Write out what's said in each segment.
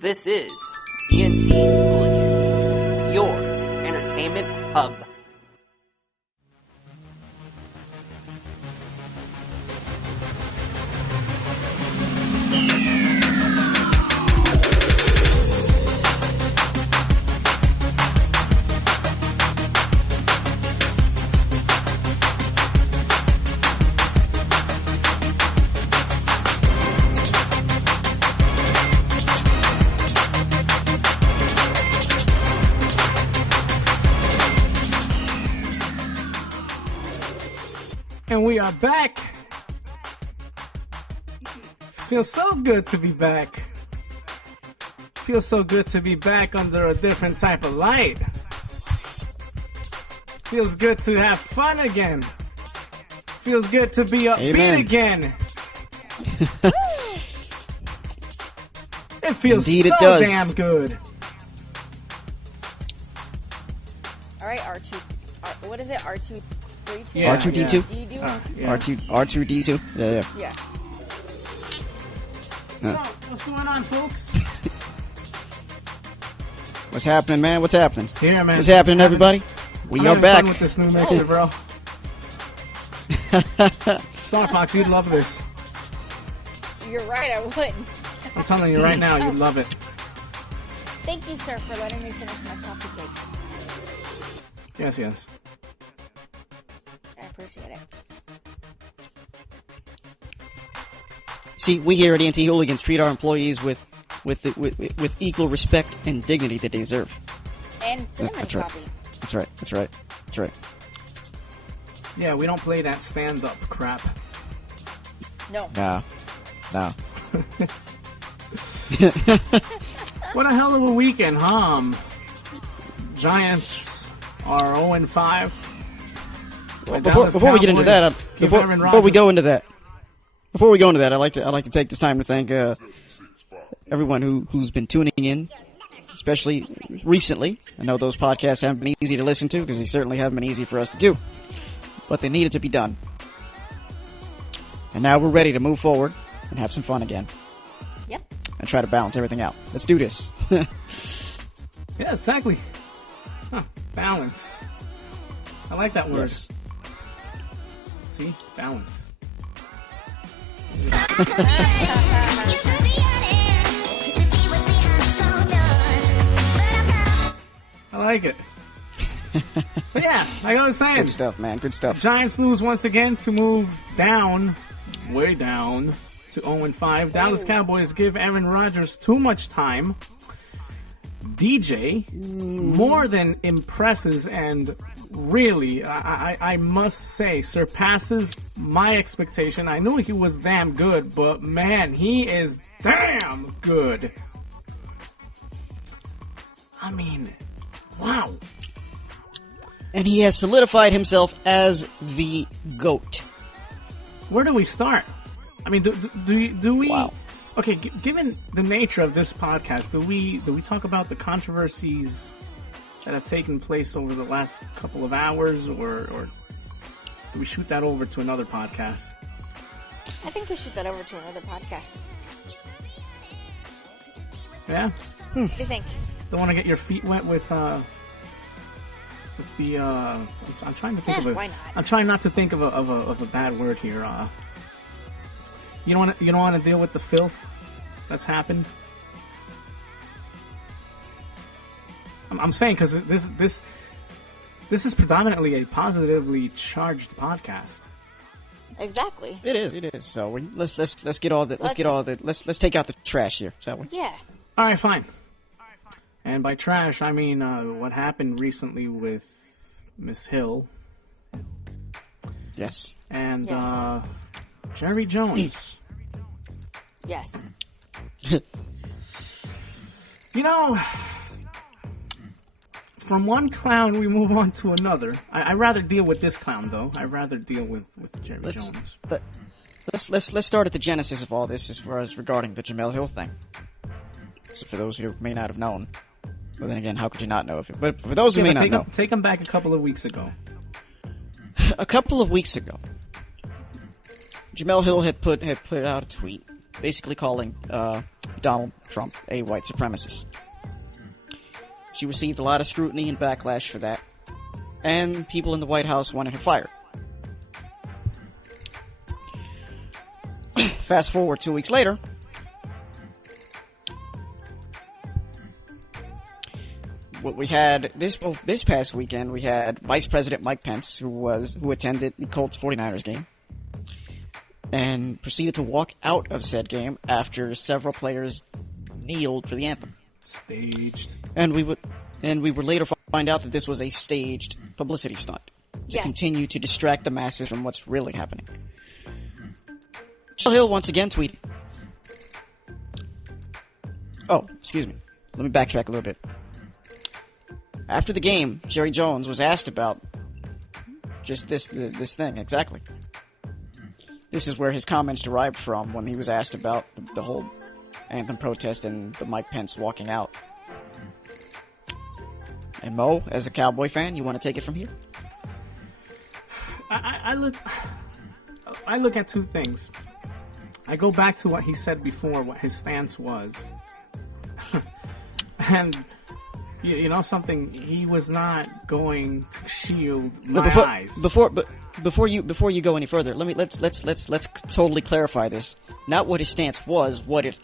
This is ENT Hooligans, your entertainment hub. And we are back. Feels so good to be back. Feels so good to be back under a different type of light. Feels good to have fun again. Feels good to be upbeat again. It feels Indeed, so it does. damn good. All right, R2. What is it? R2. Yeah, R2D2? Do you do Yeah. R2D2? Yeah. Yeah. So, what's going on, folks? What's happening, man? What's happening? Here, man. What's happening, everybody? We I'm are having back. fun with this new mixer, bro. Star Fox, you'd love this. You're right, I wouldn't. I'm telling you right now, you'd love it. Thank you, sir, for letting me finish my coffee cake. Yes. I appreciate it. See, we here at ENT Hooligans treat our employees with equal respect and dignity that they deserve. And cinnamon That's right. coffee. That's right. Yeah, we don't play that stand-up crap. No. No. What a hell of a weekend, huh? Giants are 0-5. Well, before we get into that, before we go into that, I'd like to take this time to thank everyone who's been tuning in, especially recently. I know those podcasts haven't been easy to listen to because they certainly haven't been easy for us to do, but they needed to be done. And now we're ready to move forward and have some fun again. Yep. And try to balance everything out. Let's do this. Yeah, exactly. Balance. I like that word. Yes. See? Balance. I like it. But yeah, like I was saying. Good stuff, man. Good stuff. Giants lose once again to move down, way down, to 0-5. Dallas Cowboys give Aaron Rodgers too much time. DJ more than impresses and really, I must say, surpasses my expectation. I knew he was damn good, but man, he is damn good. I mean, wow. And he has solidified himself as the GOAT. Where do we start? I mean, do we? Wow. Okay, given the nature of this podcast, do we talk about the controversies that have taken place over the last couple of hours, or do we shoot that over to another podcast? I think we shoot that over to another podcast. Yeah? What do you think? Don't want to get your feet wet with the I'm trying to think of it. Why not? I'm trying not to think of a bad word here. You don't want to deal with the filth that's happened. I'm saying because this is predominantly a positively charged podcast. Exactly. It is. So let's take out the trash here, shall we? Yeah. All right, fine. And by trash, I mean what happened recently with Miss Hill. Yes. And Yes. Jerry Jones. Yes. You know, from one clown we move on to another. I'd rather deal with this clown, though. I'd rather deal with Jerry Jones. Let's start at the genesis of all this as far as regarding the Jamel Hill thing. So for those who may not have known. But then again, how could you not know? But for those who may not know. Take him back a couple of weeks ago. A couple of weeks ago, Jamel Hill had put out a tweet basically Donald Trump a white supremacist. She received a lot of scrutiny and backlash for that, and people in the White House wanted her fired. Fast forward 2 weeks later, what we had this past weekend, we had Vice President Mike Pence, who attended the Colts 49ers game, and proceeded to walk out of said game after several players kneeled for the anthem. Staged. And we would later find out that this was a staged publicity stunt to continue to distract the masses from what's really happening. Jill Hill once again tweeted. Oh, excuse me. Let me backtrack a little bit. After the game, Jerry Jones was asked about just this thing, exactly. This is where his comments derived from when he was asked about the whole anthem protest and the Mike Pence walking out. And Mo, as a Cowboy fan, you want to take it from here? I look at two things. I go back to what he said before, what his stance was. And you know something, he was not going to shield my eyes. Before you go any further, let's totally clarify this. Not what his stance was, what it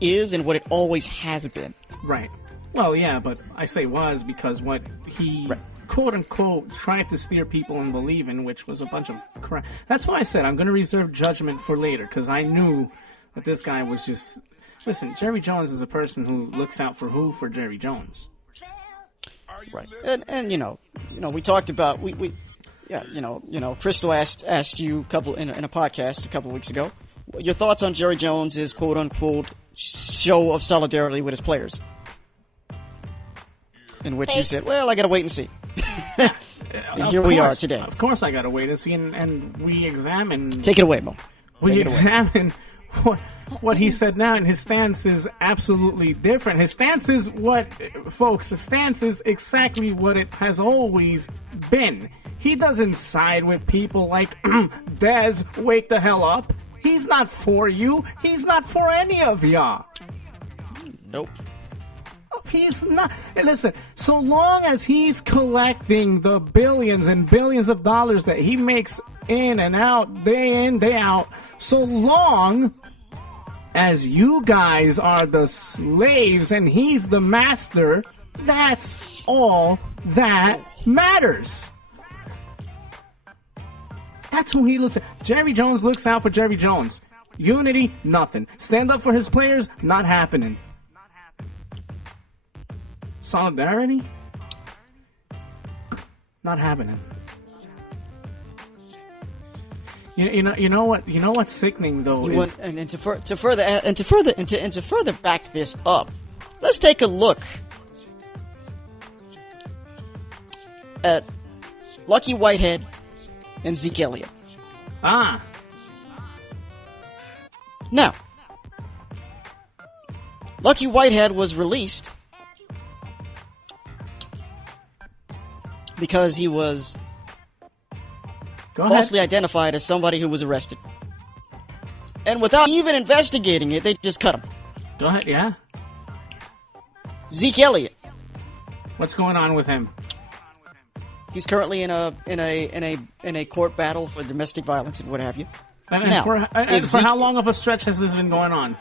is, and what it always has been. Right. Well, yeah, but I say was because what he quote unquote tried to steer people in believing, which was a bunch of crap. That's why I said I'm going to reserve judgment for later, because I knew that this guy was just. Listen, Jerry Jones is a person who looks out for who? For Jerry Jones. Right. And you know, we talked about Crystal asked you in a podcast a couple of weeks ago your thoughts on Jerry Jones' quote unquote show of solidarity with his players. In which you said, well, I gotta wait and see. And here we are today. Of course I gotta wait and see, and we examine. Take it away, Mo. We examine what he said now, and his stance is absolutely different. His stance is his stance is exactly what it has always been. He doesn't side with people like Dez, wake the hell up. He's not for you. He's not for any of y'all. Nope. He's not. Listen, so long as he's collecting the billions and billions of dollars that he makes in and out, day in, day out, so long as you guys are the slaves and he's the master, that's all that matters. That's who he looks at. Jerry Jones looks out for Jerry Jones. Unity, nothing. Stand up for his players, not happening. Solidarity, not happening. You know what's sickening though is to further back this up, let's take a look at Lucky Whitehead and Zeke Elliott. Now, Lucky Whitehead was released because he was falsely identified as somebody who was arrested. And without even investigating it, they just cut him. Go ahead, yeah. Zeke Elliott. What's going on with him? He's currently in a court battle for domestic violence and what have you. And for how long of a stretch has this been going on?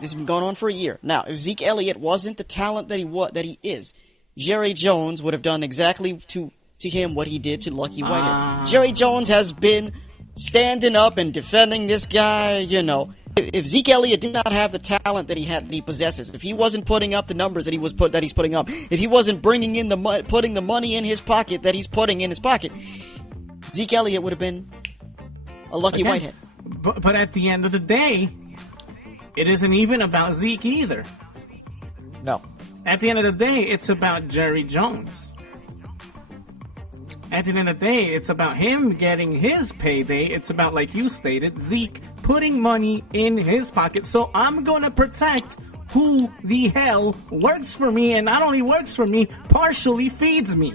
This has been going on for a year. Now, if Zeke Elliott wasn't the talent that he is, Jerry Jones would have done exactly to him what he did to Lucky Whitehead. Jerry Jones has been standing up and defending this guy, you know. If Zeke Elliott did not have the talent that he possesses, if he wasn't putting up the numbers that he's putting up, if he wasn't bringing in putting the money in his pocket that he's putting in his pocket, Zeke Elliott would have been a Lucky Whitehead. But at the end of the day, it isn't even about Zeke either. No. At the end of the day, it's about Jerry Jones. At the end of the day, it's about him getting his payday. It's about, like you stated, Zeke putting money in his pocket. So I'm going to protect who the hell works for me, and not only works for me, partially feeds me.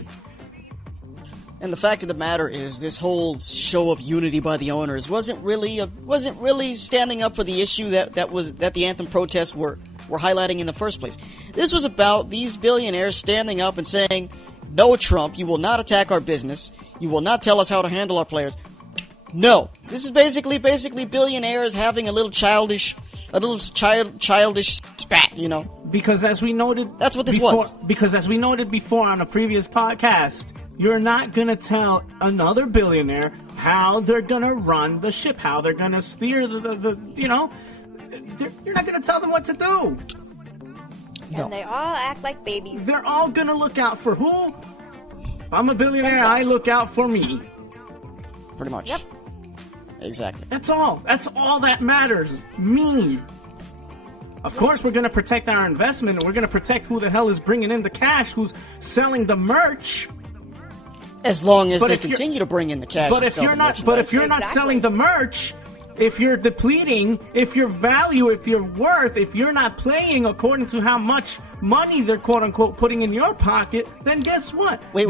And the fact of the matter is, this whole show of unity by the owners wasn't really standing up for the issue that the anthem protests were highlighting in the first place. This was about these billionaires standing up and saying, "No, Trump, you will not attack our business. You will not tell us how to handle our players." No, this is basically billionaires having a little childish spat, you know. Because as we noted, that's what this was. Because as we noted before on a previous podcast, you're not gonna tell another billionaire how they're gonna run the ship, how they're gonna steer the you know. You're not gonna tell them what to do. No. And they all act like babies. They're all gonna look out for who? If I'm a billionaire, I look out for me. Pretty much. Yep. Exactly. That's all. That's all that matters. Me. Of course, we're gonna protect our investment, and we're gonna protect who the hell is bringing in the cash, who's selling the merch. As long as they continue to bring in the cash. But if you're not selling the merch, if you're depleting, if your value, if your worth, if you're not playing according to how much money they're quote unquote putting in your pocket, then guess what? Wait.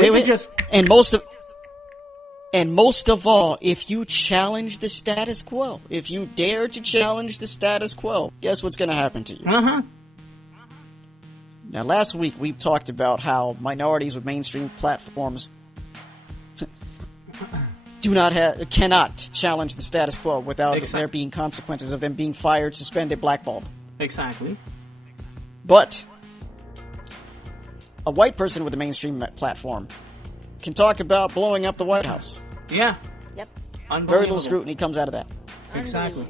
And most of all, if you challenge the status quo, if you dare to challenge the status quo, guess what's going to happen to you? Uh-huh. Now, last week we talked about how minorities with mainstream platforms cannot challenge the status quo without there being consequences of them being fired, suspended, blackballed. Exactly. But a white person with a mainstream platform can talk about blowing up the White House. Yeah. Yep. Very little scrutiny comes out of that. Exactly.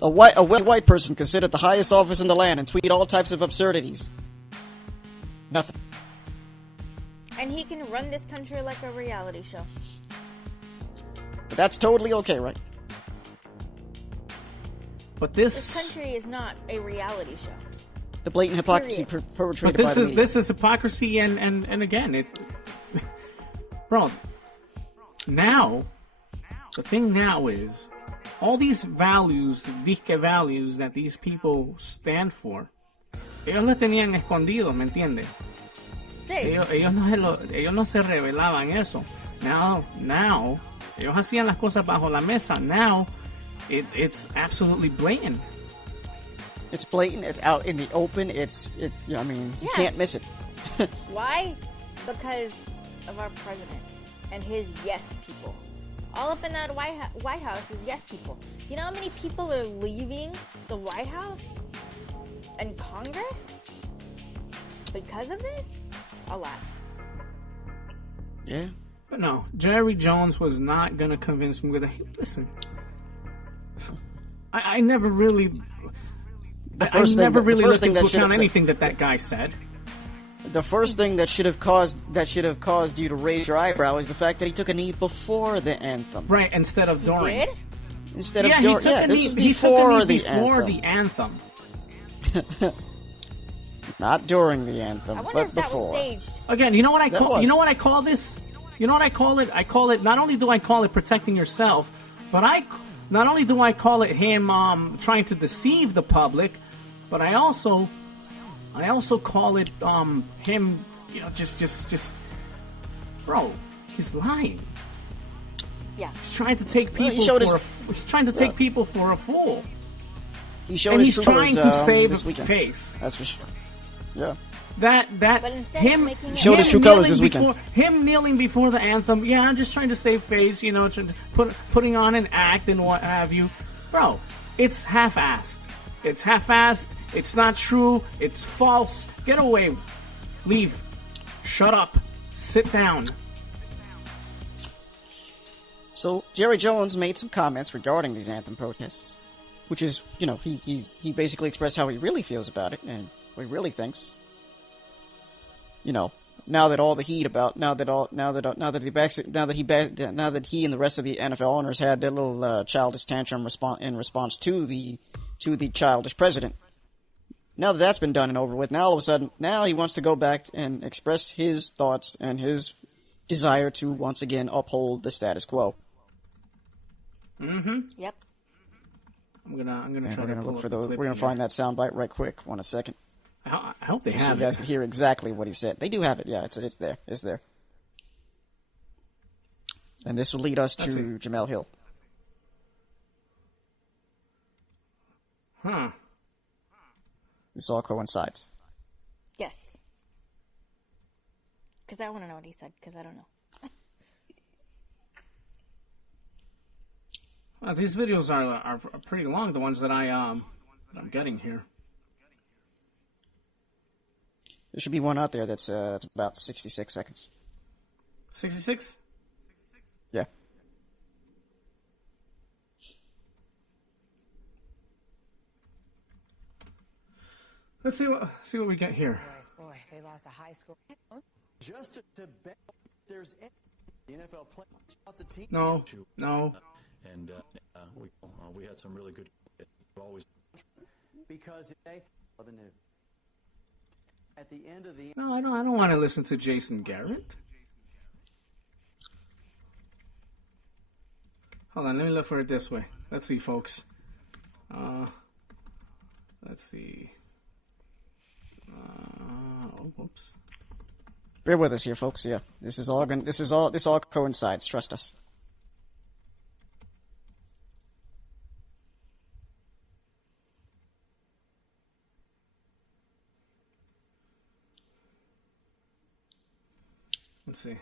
A white person can sit at the highest office in the land and tweet all types of absurdities. Nothing. And he can run this country like a reality show. But that's totally okay, right? But this country is not a reality show. The blatant hypocrisy perpetrated by the media. This is hypocrisy, and again, it's bro. Now, the thing now is, all these values, disque values that these people stand for, ellos lo tenían escondido, ¿me entiendes? Sí. Ellos no se revelaban eso. Now, ellos hacían las cosas bajo la mesa. Now, it's absolutely blatant. It's blatant. It's out in the open. You can't miss it. Why? Because of our president and his yes people. All up in that White House is yes people. You know how many people are leaving the White House and Congress because of this? A lot. Yeah. But no, Jerry Jones was not going to convince me with a... Listen, I never really... I never really listened to account anything that guy said. The first thing that should have caused you to raise your eyebrow is the fact that he took a knee before the anthem. Right, instead of during. He did? Instead of during. Yeah, this was before the anthem. Not during the anthem, but before. That was staged. Again, you know what I call? You know what I call this? You know what I call it? I call it. Not only do I call it protecting yourself, but not only do I call it him trying to deceive the public, but I also call it him, you know, just bro, he's lying. Yeah. He's trying to take people take people for a fool. He showed and his he's trying to save his face. That's for sure. Yeah. But instead showed his true colors this weekend. Him kneeling before the anthem. Yeah, I'm just trying to save face. You know, putting on an act and what have you, bro. It's half-assed. It's half-assed. It's not true. It's false. Get away. Leave. Shut up. Sit down. So Jerry Jones made some comments regarding these anthem protests, which is, you know, he basically expressed how he really feels about it and what he really thinks. You know, now that he and the rest of the NFL owners had their little childish tantrum in response to the childish president. Now that that's been done and over with, now all of a sudden, now he wants to go back and express his thoughts and his desire to once again uphold the status quo. Mm-hmm. Yep. I'm gonna try to look for those. We're gonna find that soundbite right quick. One second. I hope they have it. So you guys can hear exactly what he said. They do have it. Yeah, it's there. It's there. And this will lead us to Jamel Hill. Huh. This all coincides. Yes. Because I want to know what he said, because I don't know. These videos are pretty long, the ones that I'm getting here. There should be one out there that's about 66 seconds. 66? Yeah. Let's see what we get here. Boy, they lost a high score. Just to bet there's the NFL play out the team. No. And we had some really good always Because they at the end of the No, I don't want to listen to Jason Garrett. Hold on, let me look for it this way. Let's see, folks. Let's see. Whoops. Bear with us here, folks. Yeah, this all coincides. Trust us. Let's see.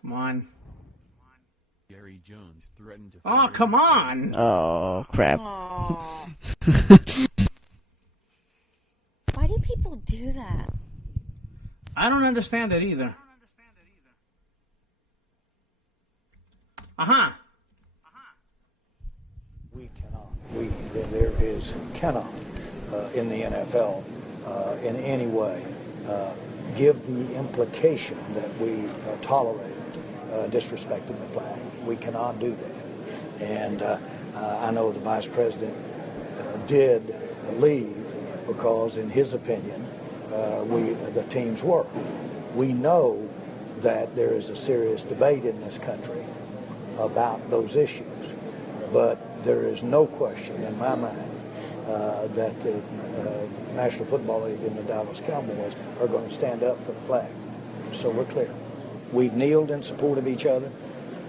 Come on. Jerry Jones threatened to. Oh, come on! Oh, crap. Aww. Why do people do that? I don't understand it either. Uh-huh. We cannot in the NFL in any way give the implication that we tolerate disrespecting the flag. We cannot do that. And I know the vice president did leave because, in his opinion, the teams were. We know that there is a serious debate in this country about those issues, but there is no question in my mind that the National Football League and the Dallas Cowboys are going to stand up for the flag. So we're clear. We've kneeled in support of each other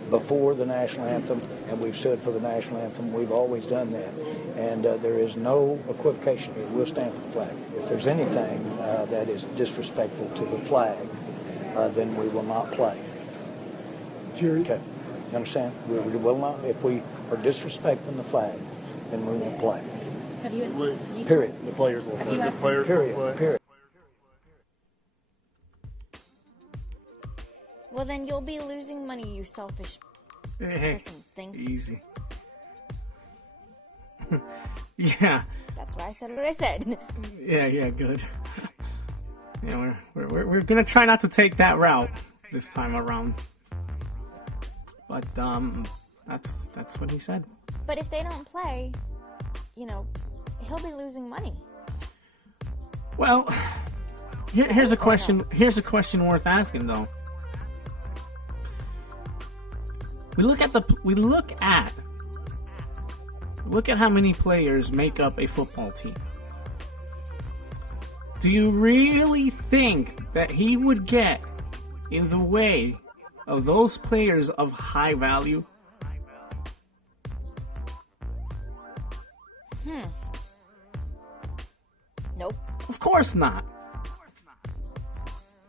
before the national anthem, and we've stood for the national anthem. We've always done that, and there is no equivocation here. We'll stand for the flag. If there's anything that is disrespectful to the flag, then we will not play. Jerry? Okay. You understand? We will not. If we are disrespecting the flag, then we won't play. Have you? Period. The players will play. The players Period. will play. Period. Well, then you'll be losing money, you selfish Hey, person thing. easy. Yeah. That's why I said what I said. Yeah, good. Yeah, we're gonna try not to take that route this time around. But that's what he said. But if they don't play, he'll be losing money. Well, here's a question. Here's a question worth asking, though. Look at how many players make up a football team. Do you really think that he would get in the way of those players of high value? Nope. Of course not.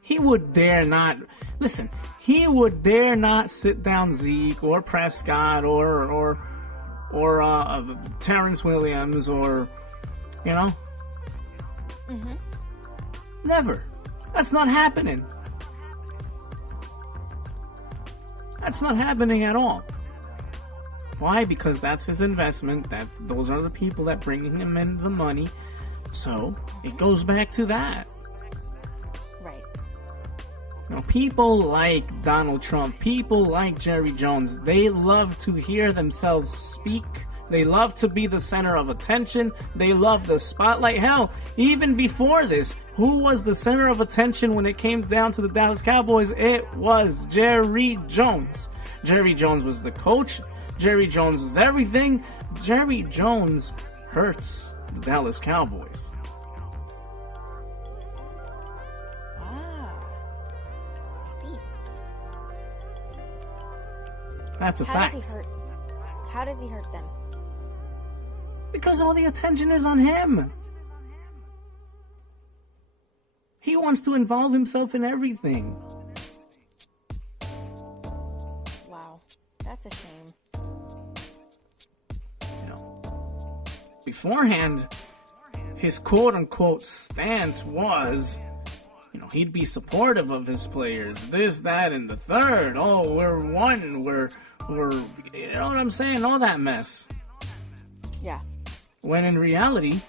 He would dare not. Listen, he would dare not sit down Zeke or Prescott or Terrence Williams or, Mm-hmm. Never. That's not happening. That's not happening at all. Why? Because that's his investment. Those are the people that bring him in the money. So it goes back to that. Right. People like Donald Trump, people like Jerry Jones, they love to hear themselves speak. They love to be the center of attention. They love the spotlight. Hell, even before this, who was the center of attention when it came down to the Dallas Cowboys? It was Jerry Jones. Jerry Jones was the coach. Jerry Jones was everything. Jerry Jones hurts the Dallas Cowboys. That's a fact. How does he hurt them? Because all the attention is on him. He wants to involve himself in everything. Wow, that's a shame. Beforehand, his quote-unquote stance was, he'd be supportive of his players, this, that, and the third. Oh, we're one, we're, you know what I'm saying? All that mess. Yeah. When in reality,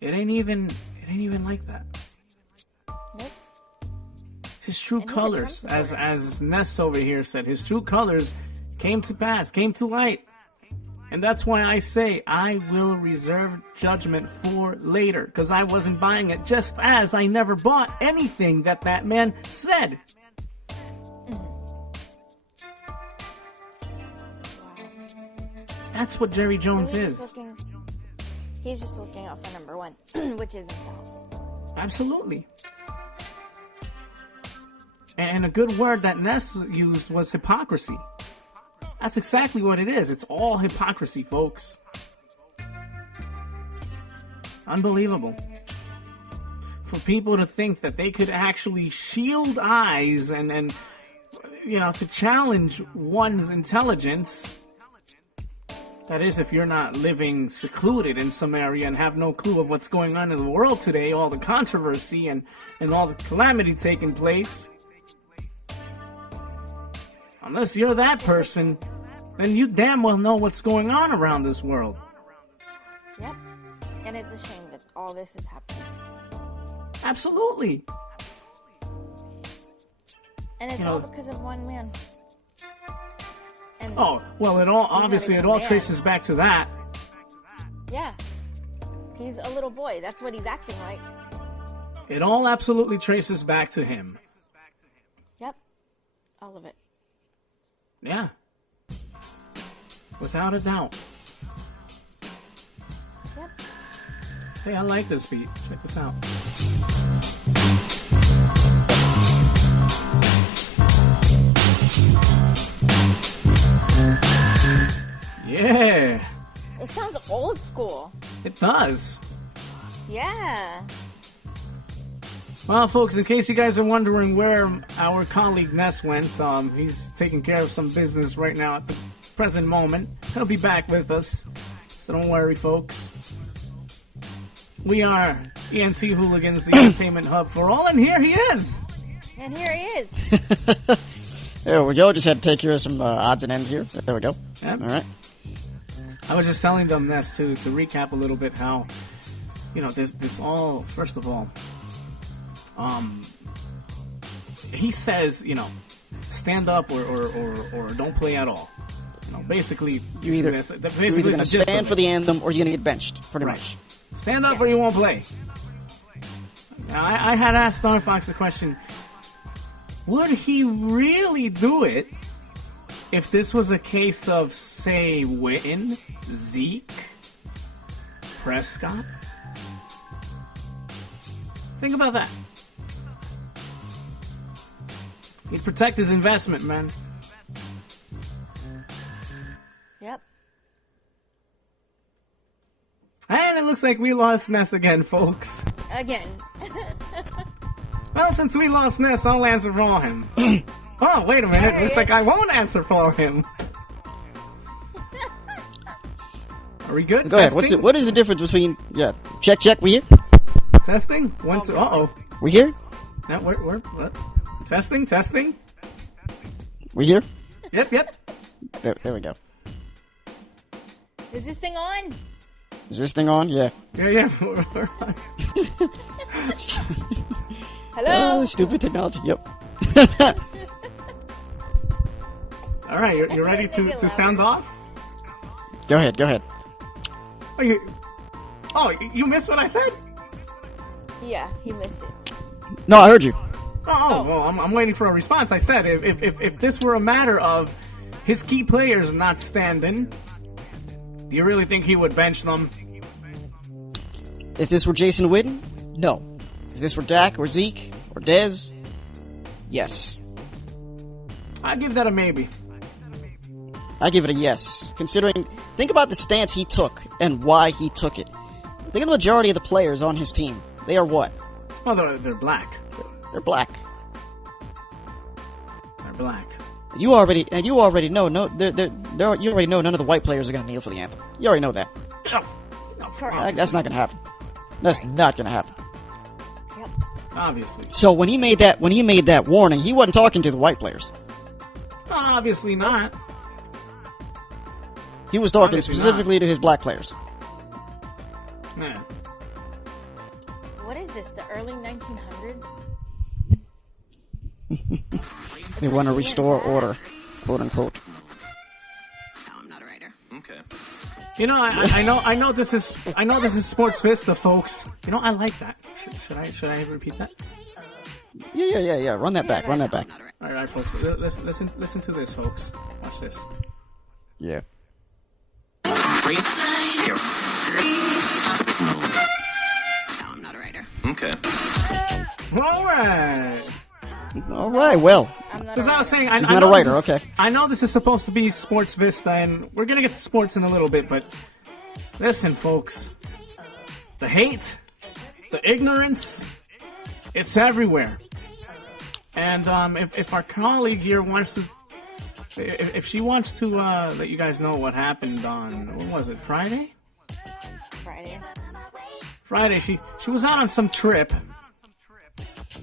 it ain't even like that. Nope. His true colors, as Ness over here said, his true colors came to pass, came to light. And that's why I say I will reserve judgment for later, because I wasn't buying it, just as I never bought anything that man said. Wow. That's what Jerry Jones is. He's just looking out for number one, which is himself. Absolutely. And a good word that Ness used was hypocrisy. That's exactly what it is. It's all hypocrisy, folks. Unbelievable. For people to think that they could actually shield eyes and to challenge one's intelligence. That is, if you're not living secluded in some area and have no clue of what's going on in the world today, all the controversy and all the calamity taking place. Unless you're that person, then you damn well know what's going on around this world. Yep. And it's a shame that all this is happening. Absolutely. And it's all because of one man. And it all traces back to that. Yeah. He's a little boy. That's what he's acting like. It all absolutely traces back to him. Yep. All of it. Yeah. Without a doubt. Yep. Hey, I like this beat. Check this out. Yeah. It sounds old school. It does. Yeah. Well, folks, in case you guys are wondering where our colleague Ness went, he's taking care of some business right now at the present moment. He'll be back with us, so don't worry, folks. We are ENT Hooligans, the entertainment hub for all, and here he is. And here he is. There we go. Just had to take care of some odds and ends here. There we go. Yep. All right. I was just telling them, Ness, to recap a little bit how, this all, first of all, he says, stand up or don't play at all. Basically, you're either going to stand for the anthem or you're going to get benched, pretty much. Stand up or you won't play. Now, I had asked Star Fox the question, would he really do it if this was a case of, say, Witten, Zeke, Prescott? Think about that. He'd protect his investment, man. Yep. And it looks like we lost Ness again, folks. Again. Well, since we lost Ness, I'll answer for him. Oh, wait a minute. Looks like I won't answer for him. Are we good? Go ahead. What is the difference between... Yeah. Check. We here? Testing? 1, 2. Uh-oh. We here? No, we're what? Testing? We here? Yep. There we go. Is this thing on? Is this thing on? Yeah. Yeah. We're on. Hello? Oh, stupid technology. Yep. All right, you're ready to sound off? Go ahead. Oh, you missed what I said? Yeah, he missed it. No, I heard you. Oh. Well, I'm waiting for a response. I said if this were a matter of his key players not standing, do you really think he would bench them? If this were Jason Witten, no. If this were Dak or Zeke or Dez, yes. I'd give that a maybe. I give it a yes. Think about the stance he took and why he took it. Think of the majority of the players on his team. They are what? Oh, they're black. They're black. They're black. You already know. You already know none of the white players are going to kneel for the anthem. You already know that. That's not going to happen. That's not going to happen. Yep. Obviously. So when he made that warning, he wasn't talking to the white players. Obviously not. He was talking specifically to his black players. Yeah. What is this? The early 1900s? They want to restore order, quote unquote. No, I'm not a writer. Okay. You know, I know this is SportsVista, folks. You know, I like that. Should I repeat that? Yeah. Run that back. All right, folks. Listen to this, folks. Watch this. Yeah. No, I'm not a writer. Okay. All right. Well. As I was saying, She's not a writer. Okay. I know this is supposed to be SportsVista, and we're gonna get to sports in a little bit, but listen, folks. The hate, the ignorance, it's everywhere. And if our colleague here wants to, if she wants to let you guys know what happened on, what was it, Friday? Friday. She was out on some trip,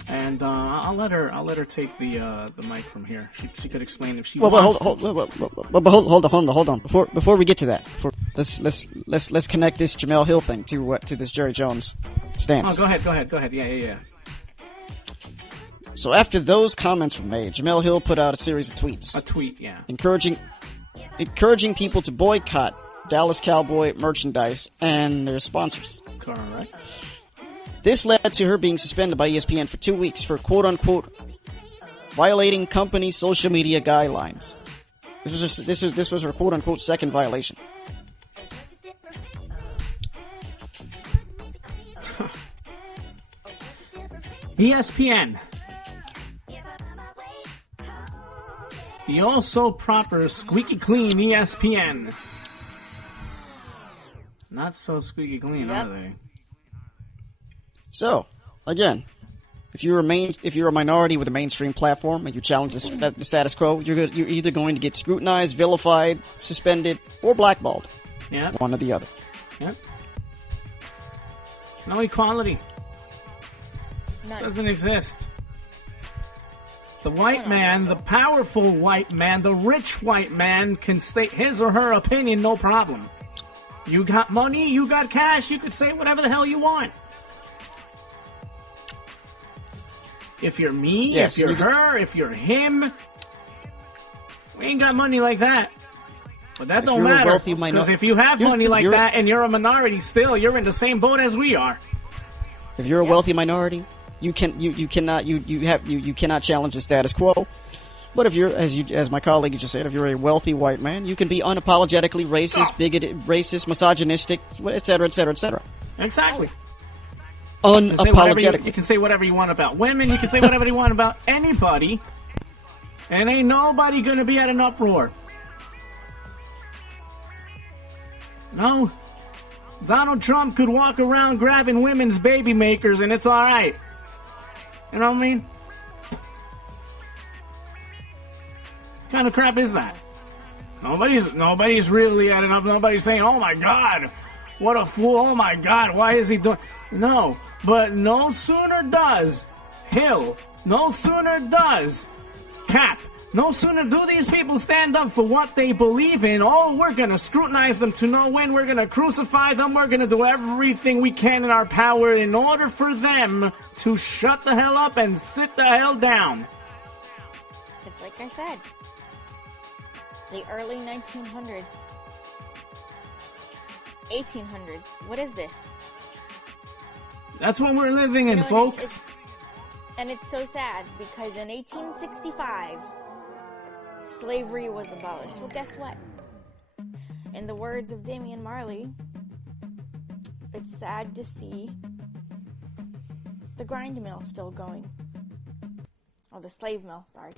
and I'll let her take the mic from here. She could explain if she wants. Hold on. Before we get to that, let's connect this Jamel Hill thing to this Jerry Jones stance. Oh, go ahead. Yeah. So after those comments were made, Jamel Hill put out a series of tweets. A tweet, yeah. Encouraging people to boycott Dallas Cowboy merchandise and their sponsors. Correct. This led to her being suspended by ESPN for 2 weeks for quote-unquote violating company social media guidelines. This was her quote-unquote second violation. ESPN. The also proper squeaky clean ESPN. Not so squeaky clean, are they? So, again, if you're a minority with a mainstream platform and you challenge the status quo, you're either going to get scrutinized, vilified, suspended, or blackballed. Yeah. One or the other. Yep. No equality. None. Doesn't exist. The white man, the powerful white man, the rich white man can state his or her opinion, no problem. You got money, you got cash, you could say whatever the hell you want. If you're me, yes, if you're her, if you're him, we ain't got money like that. But that don't matter, because if you have money like that and you're a minority still, you're in the same boat as we are. If you're a wealthy minority, you cannot challenge the status quo. But if you're, as my colleague just said, if you're a wealthy white man, you can be unapologetically racist, bigoted, racist, misogynistic, etc., etc., etc. Exactly. Unapologetically. You can say whatever you want about women. You can say whatever you want about anybody, and ain't nobody gonna be at an uproar. No, Donald Trump could walk around grabbing women's baby makers, and it's all right. You know what I mean? What kind of crap is that? Nobody's really at enough. Nobody's saying, "Oh my God, what a fool! Oh my God, why is he doing?" No, but no sooner does Hill, no sooner does Cap, no sooner do these people stand up for what they believe in. Oh, we're gonna scrutinize them to no end. We're gonna crucify them. We're gonna do everything we can in our power in order for them to shut the hell up and sit the hell down. It's like I said. The early 1900s. 1800s. What is this? That's what we're living in, folks. And it's so sad because in 1865, slavery was abolished. Well, guess what? In the words of Damian Marley, it's sad to see the grind mill still going. Oh, the slave mill, sorry.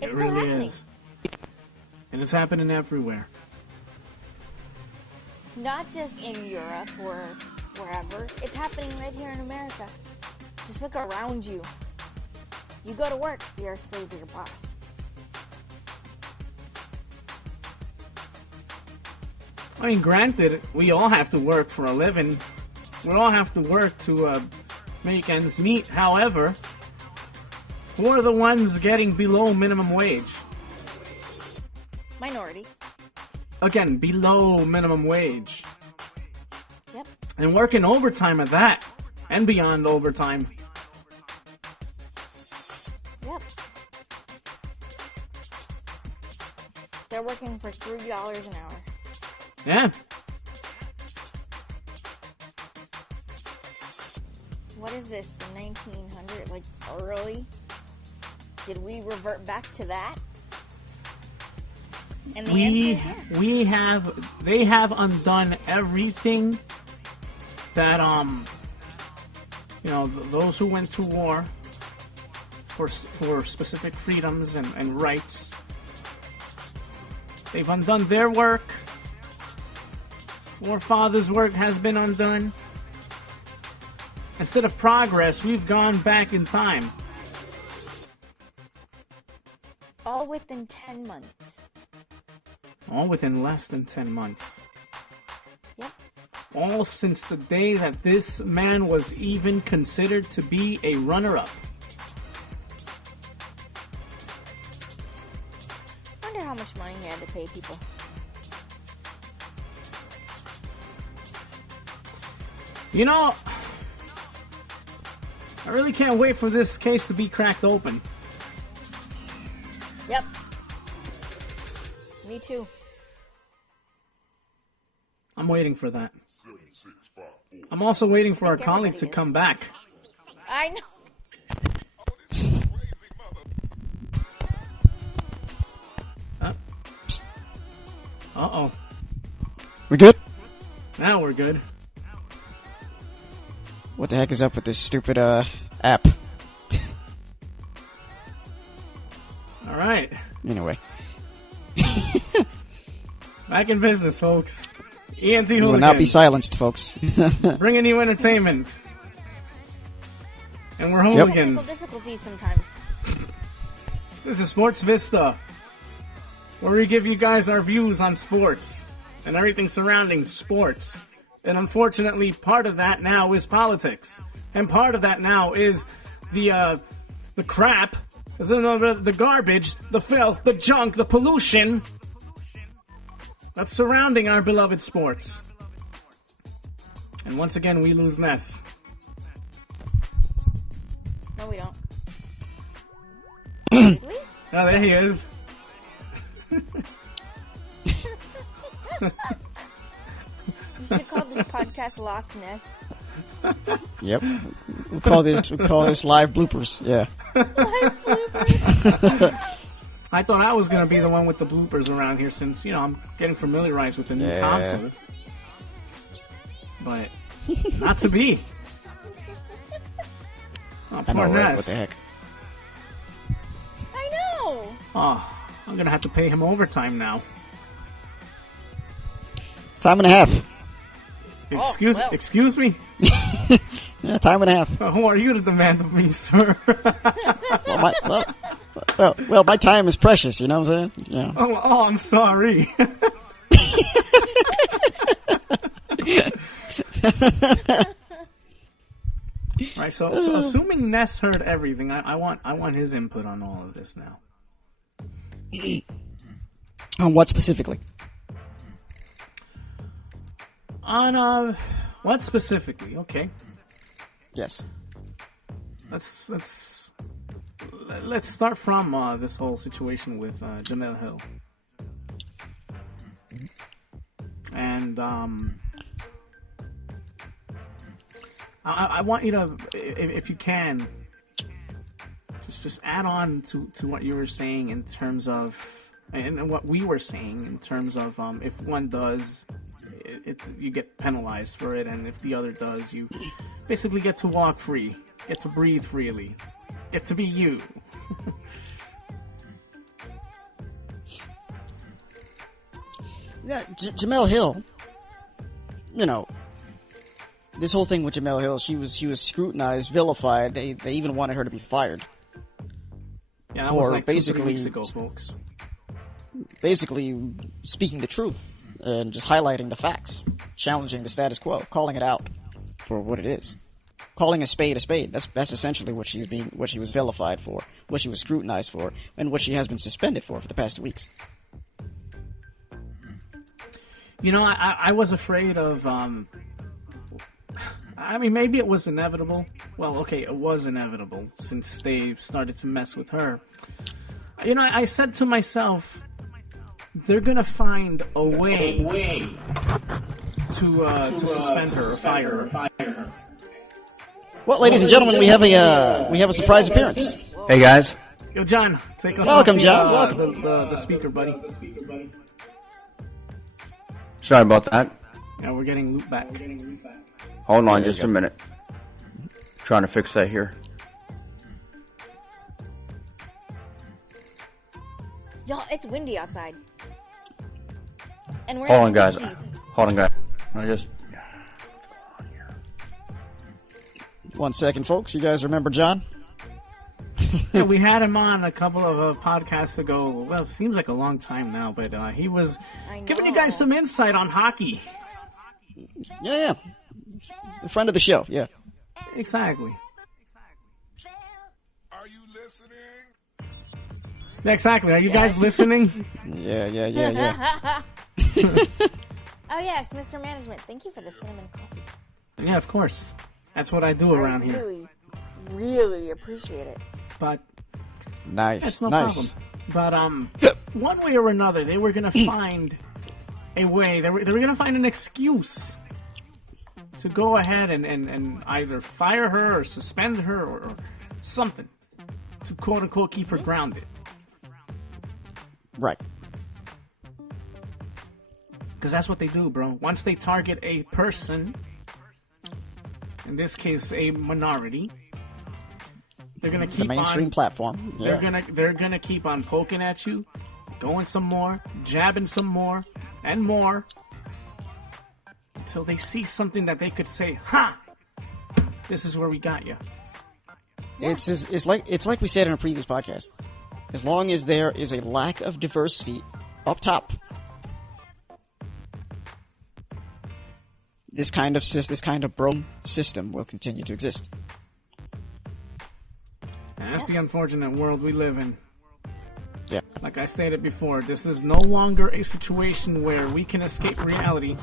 It really is. And it's happening everywhere. Not just in Europe or wherever. It's happening right here in America. Just look around you. You go to work, you're a slave to your boss. I mean, granted, we all have to work for a living. We all have to work to make ends meet. However, who are the ones getting below minimum wage? Minority. Again, below minimum wage. Yep. And working overtime at that. And beyond overtime. Yep. They're working for $3 an hour. Yeah. What is this? The 1900? Like, early? Did we revert back to that? And the answer is yes. They have undone everything that, those who went to war for specific freedoms and rights, they've undone their work. Forefathers' work has been undone. Instead of progress, we've gone back in time. All within 10 months. All within less than 10 months. Yep. All since the day that this man was even considered to be a runner-up. Wonder how much money he had to pay people. You know, I really can't wait for this case to be cracked open. Yep. Me too. I'm waiting for that. I'm also waiting for our colleague to come back. I know. Uh-oh. We good? Now we're good. What the heck is up with this stupid app? Alright. Anyway. Back in business, folks. ENT We will Hooligan. not be silenced, folks. Bringing you entertainment. And we're hooligans. Technical difficulties sometimes. This is SportsVista, where we give you guys our views on sports and everything surrounding sports. And unfortunately, part of that now is politics. And part of that now is the crap, the garbage, the filth, the junk, the pollution that's surrounding our beloved sports. And once again, we lose Ness. No, we don't. Did we? Oh, there he is. You should call this podcast Lost Ness. Yep. We'll call this live bloopers. Yeah. Live bloopers. I thought I was going to be the one with the bloopers around here since, I'm getting familiarized with the new console. But not to be. Oh, I know, poor right? Ness. What the heck? I know. Oh, I'm going to have to pay him overtime now. Time and a half. Excuse me? Yeah, time and a half. Who are you to demand of me, sir? Well, my time is precious, you know what I'm saying? Yeah. Oh, I'm sorry. Right, so assuming Ness heard everything, I want his input on all of this now. On what specifically? On what specifically? Okay. Yes. Let's start from this whole situation with Jamel Hill. And I want you to, if you can, just add on to what you were saying in terms of, and what we were saying in terms of, if one does, you get penalized for it, and if the other does, you basically get to walk free, get to breathe freely, get to be you. Yeah, Jemele Hill. You know, this whole thing with Jemele Hill, she was scrutinized, vilified. They even wanted her to be fired. Yeah, that was like 2-3 weeks ago, folks. Basically, speaking the truth and just highlighting the facts, challenging the status quo, calling it out for what it is, calling a spade a spade. That's essentially what she was vilified for, what she was scrutinized for, and what she has been suspended for the past 2 weeks. You know, I was afraid of. I mean, maybe it was inevitable. Well, okay, it was inevitable since they started to mess with her. You know, I said to myself, they're gonna find a way to suspend her or fire her. Well, ladies and gentlemen, we have a surprise appearance. Hey guys. Yo, John, take us welcome, off John. Welcome. The speaker, buddy. Sorry about that. Yeah, we're getting loop back. Hold on just a minute. Trying to fix that here. Y'all, it's windy outside. And we're Hold on, guys. Hold on, guys. I just... 1 second, folks. You guys remember John? Yeah, we had him on a couple of podcasts ago. Well, it seems like a long time now, but he was giving you guys some insight on hockey. Yeah. A friend of the show, yeah. Exactly. Are you listening? Exactly. Are you guys listening? Yeah. Oh, yes, Mr. Management. Thank you for the cinnamon coffee. Yeah, of course. That's what I do around here. I really appreciate it. But nice, that's no nice. Problem. But one way or another, they were gonna find a way. They were gonna find an excuse to go ahead and either fire her or suspend her or something to quote unquote keep her grounded. Right. Because that's what they do, bro. Once they target a person, in this case a minority, they're gonna keep the mainstream platform. Yeah. They're gonna keep on poking at you, going some more, jabbing some more, and more, until they see something that they could say, "Ha! This is where we got you." It's like we said in a previous podcast. As long as there is a lack of diversity up top, this kind of broken system will continue to exist. And that's the unfortunate world we live in. Yeah. Like I stated before, this is no longer a situation where we can escape reality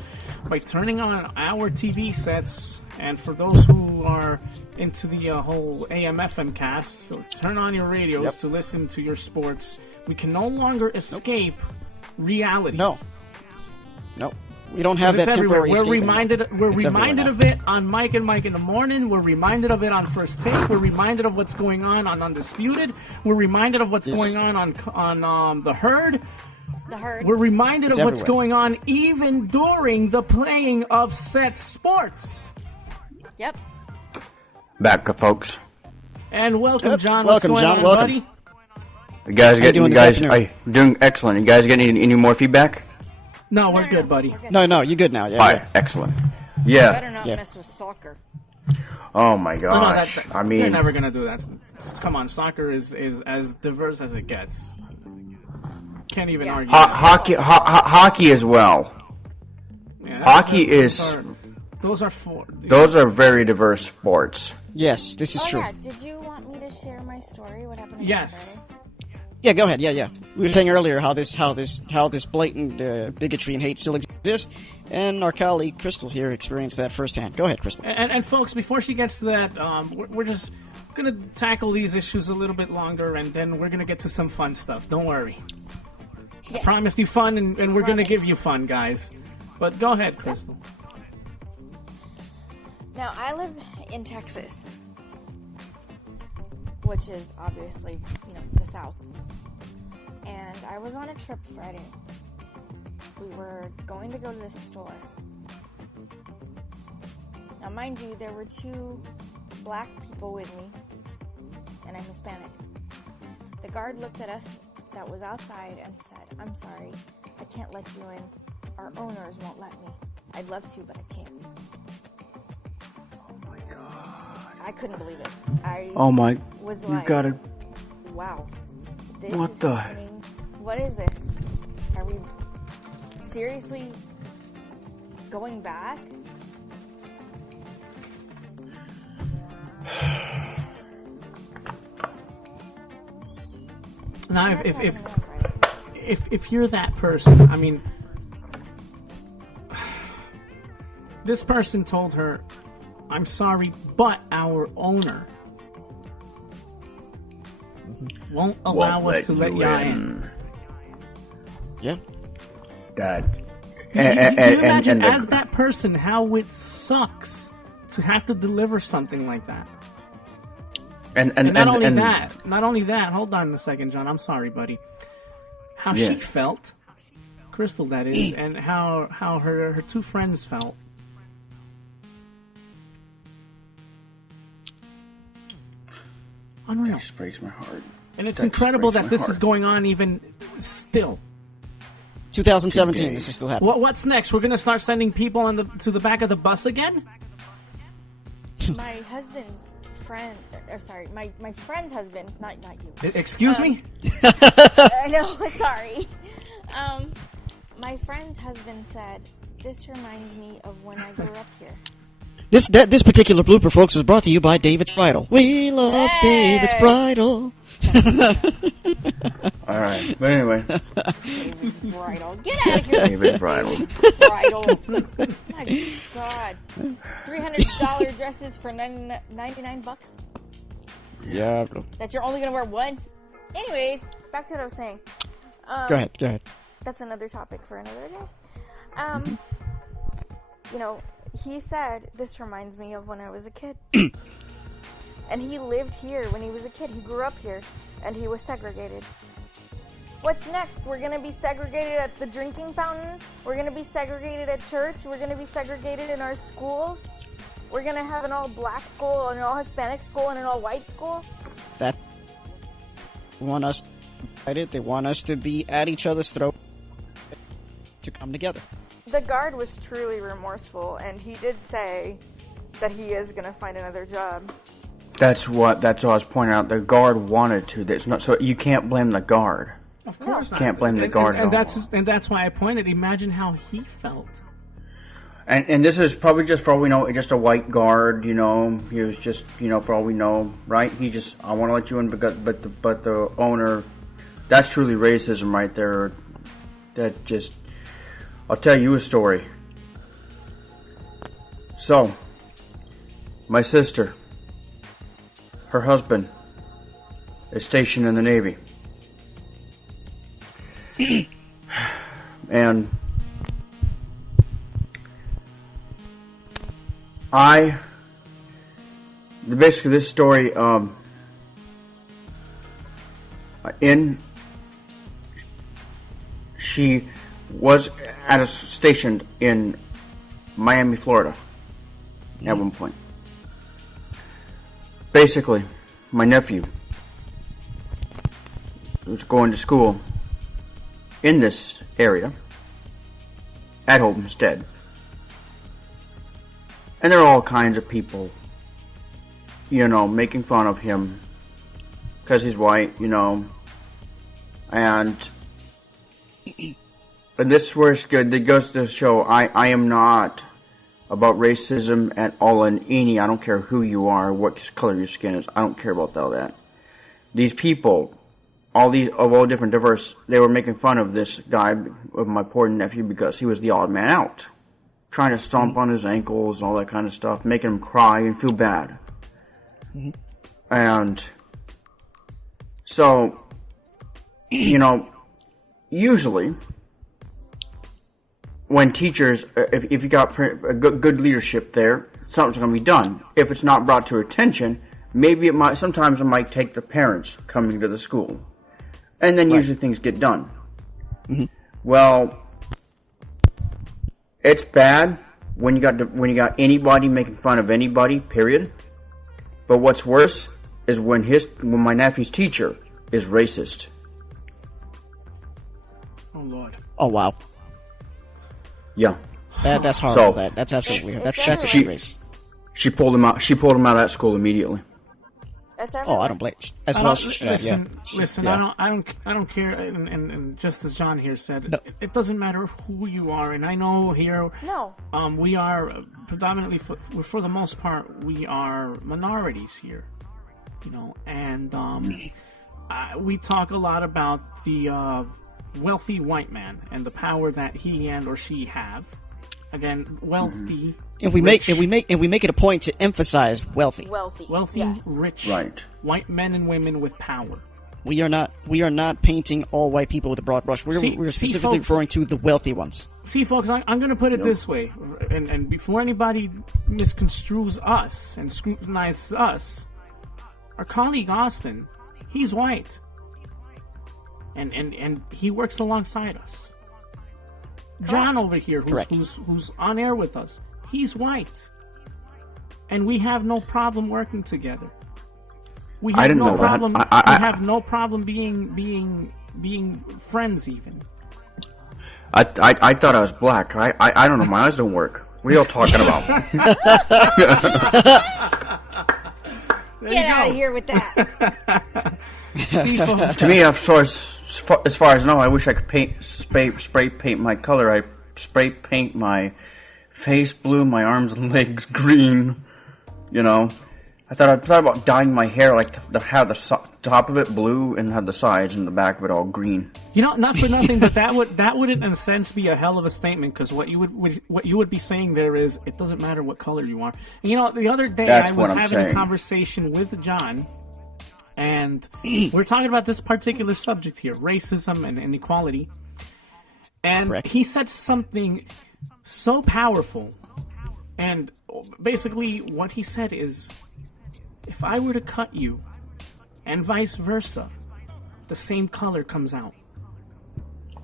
by turning on our TV sets. And for those who are into the whole AM/FM cast, so turn on your radios to listen to your sports. We can no longer escape reality. No. We don't have that temporary escape. We're It's reminded of it on Mike and Mike in the morning. We're reminded of it on First Take. We're reminded of what's going on Undisputed. We're reminded of what's going on The Herd. We're reminded of what's going on even during the playing of set sports. Yep. Back, folks. And welcome, John. Welcome, what's going John. on, Welcome. buddy? You guys doing excellent. You guys getting any more feedback? No, we're good, buddy. No, you're good now. Yeah. All right, excellent. Yeah. Better not mess with soccer. Oh my gosh! I mean, you're never gonna do that. Come on, soccer is as diverse as it gets. Can't even argue. Hockey as well. Yeah, Hockey is. Those are four. Those are very diverse sports. Yes, this is true. Yeah. Did you want me to share my story? What happened? Yes. Yeah, go ahead. Yeah. We were saying earlier how this blatant bigotry and hate still exists, and our colleague Crystal here experienced that firsthand. Go ahead, Crystal. And folks, before she gets to that, we're just gonna tackle these issues a little bit longer, and then we're gonna get to some fun stuff. Don't worry. Yes. I promised you fun, and we're gonna give you fun, guys. But go ahead, Crystal. Now, I live in Texas, which is obviously, the South. And I was on a trip Friday. We were going to go to this store. Now, mind you, there were 2 black people with me, and I'm Hispanic. The guard looked at us that was outside and said, "I'm sorry, I can't let you in. our owners won't let me. I'd love to, but I can't. Oh my God. I couldn't believe it. Was like, you gotta. Wow. This What is the? happening. What is this? Are we seriously going back? Now, if you're that person, I mean, this person told her, "I'm sorry, but our owner won't allow us to let you in." Yeah. Dad. You imagine as that person how it sucks to have to deliver something like that. And not only that, hold on a second, John, I'm sorry, buddy. How she felt, Crystal that is, and how her two friends felt. Unreal. That just breaks my heart. And it's incredible that this is going on even still. 2017, this is still happening. What's next? We're going to start sending people to the back of the bus again? My husband's friend, my friend's husband, not you. Excuse me? I know, sorry. My friend's husband said, "This reminds me of when I grew up here." This particular blooper, folks, was brought to you by David's Bridal. We love David's Bridal. All right, but anyway. David's Bridal. Get out of here. David's Bridal. Bridal. My God. $300 dresses for $99. Yeah, bro. That you're only going to wear once. Anyways, back to what I was saying. Go ahead. That's another topic for another day. You know, he said, "This reminds me of when I was a kid." And he lived here when he was a kid. He grew up here, and he was segregated. What's next? We're going to be segregated at the drinking fountain. We're going to be segregated at church. We're going to be segregated in our schools. We're going to have an all-black school, an all-Hispanic school, and an all-white school. They want us to be at each other's throat to come together. The guard was truly remorseful, and he did say that he is going to find another job. That's what I was pointing out. The guard wanted to. That's not, so you can't blame the guard. Of course not. Can't blame the guard at all. And that's why I pointed. Imagine how he felt. And this is probably just, for all we know, just a white guard. You know, he was just, for all we know, right? He just, I want to let you in, but the owner, that's truly racism right there. That just, I'll tell you a story. So, my sister, her husband is stationed in the Navy. And basically this story, she was stationed in Miami, Florida at one point. Basically, my nephew was going to school in this area at Homestead. And there are all kinds of people, making fun of him because he's white, and this is where it's good. It goes to show I am not about racism at all in any. I don't care who you are, what color your skin is. I don't care about all that. These people, all different diverse, they were making fun of this guy, of my poor nephew, because he was the odd man out, trying to stomp on his ankles and all that kind of stuff, making him cry and feel bad. Mm-hmm. And so, usually when teachers, if you got a good leadership there, something's going to be done. If it's not brought to attention, maybe sometimes it might take the parents coming to the school. And then usually things get done. Mm-hmm. Well, it's bad when you got anybody making fun of anybody, period. But what's worse is when my nephew's teacher is racist. Oh, Lord. Oh, wow. Yeah. That's horrible. So, that's absolutely It's that's a disgrace. She pulled him out. She pulled him out of that school immediately. That's Oh, I don't blame. As well, listen. Yeah. I don't care. And just as John here said, No. it doesn't matter who you are. And I know here, No. we are predominantly, for the most part, we are minorities here. You know, and we talk a lot about the wealthy white man and the power that he and or she have. Again, wealthy. And we make it a point to emphasize wealthy. Wealthy, yes. Rich, Right. white men and women with power. We are not painting all white people with a broad brush. We're specifically folks, referring to the wealthy ones. See, folks, I'm going to put it this way, and before anybody misconstrues us and scrutinizes us, our colleague Austin, he's white, and he works alongside us. John over here, who's on air with us, he's white, and we have no problem working together. We have no problem. We have no problem being friends even. I thought I was black. I don't know. My eyes don't work. What are y'all talking about? Get out of here with that. See, folks, To me, as far as I know, I wish I could spray paint my color. I spray paint my face blue, my arms and legs green. You know, I thought about dyeing my hair like to have the top of it blue and have the sides and the back of it all green. you know, not for nothing, but that would in a sense be a hell of a statement, because what you would be saying there is, it doesn't matter what color you are. And, you know, the other day I was having a conversation with John, and we're talking about this particular subject here, racism and inequality. And he said something so powerful. And basically what he said is, if I were to cut you, and vice versa, the same color comes out.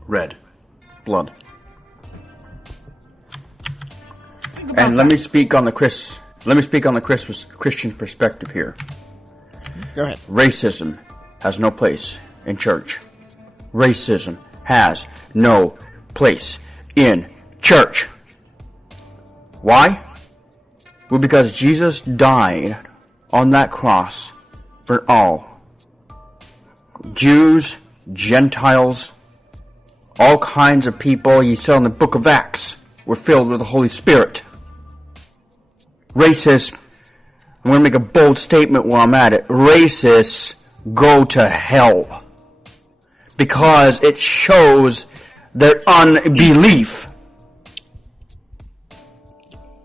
Red. Blood. And let me speak on the Christian perspective here. Go ahead. Racism has no place in church. Racism has no place in church. Why? Well, because Jesus died on that cross for all. Jews, Gentiles, all kinds of people. You saw in the book of Acts were filled with the Holy Spirit. Racists, I'm going to make a bold statement while I'm at it. Racists go to hell. Because it shows their unbelief.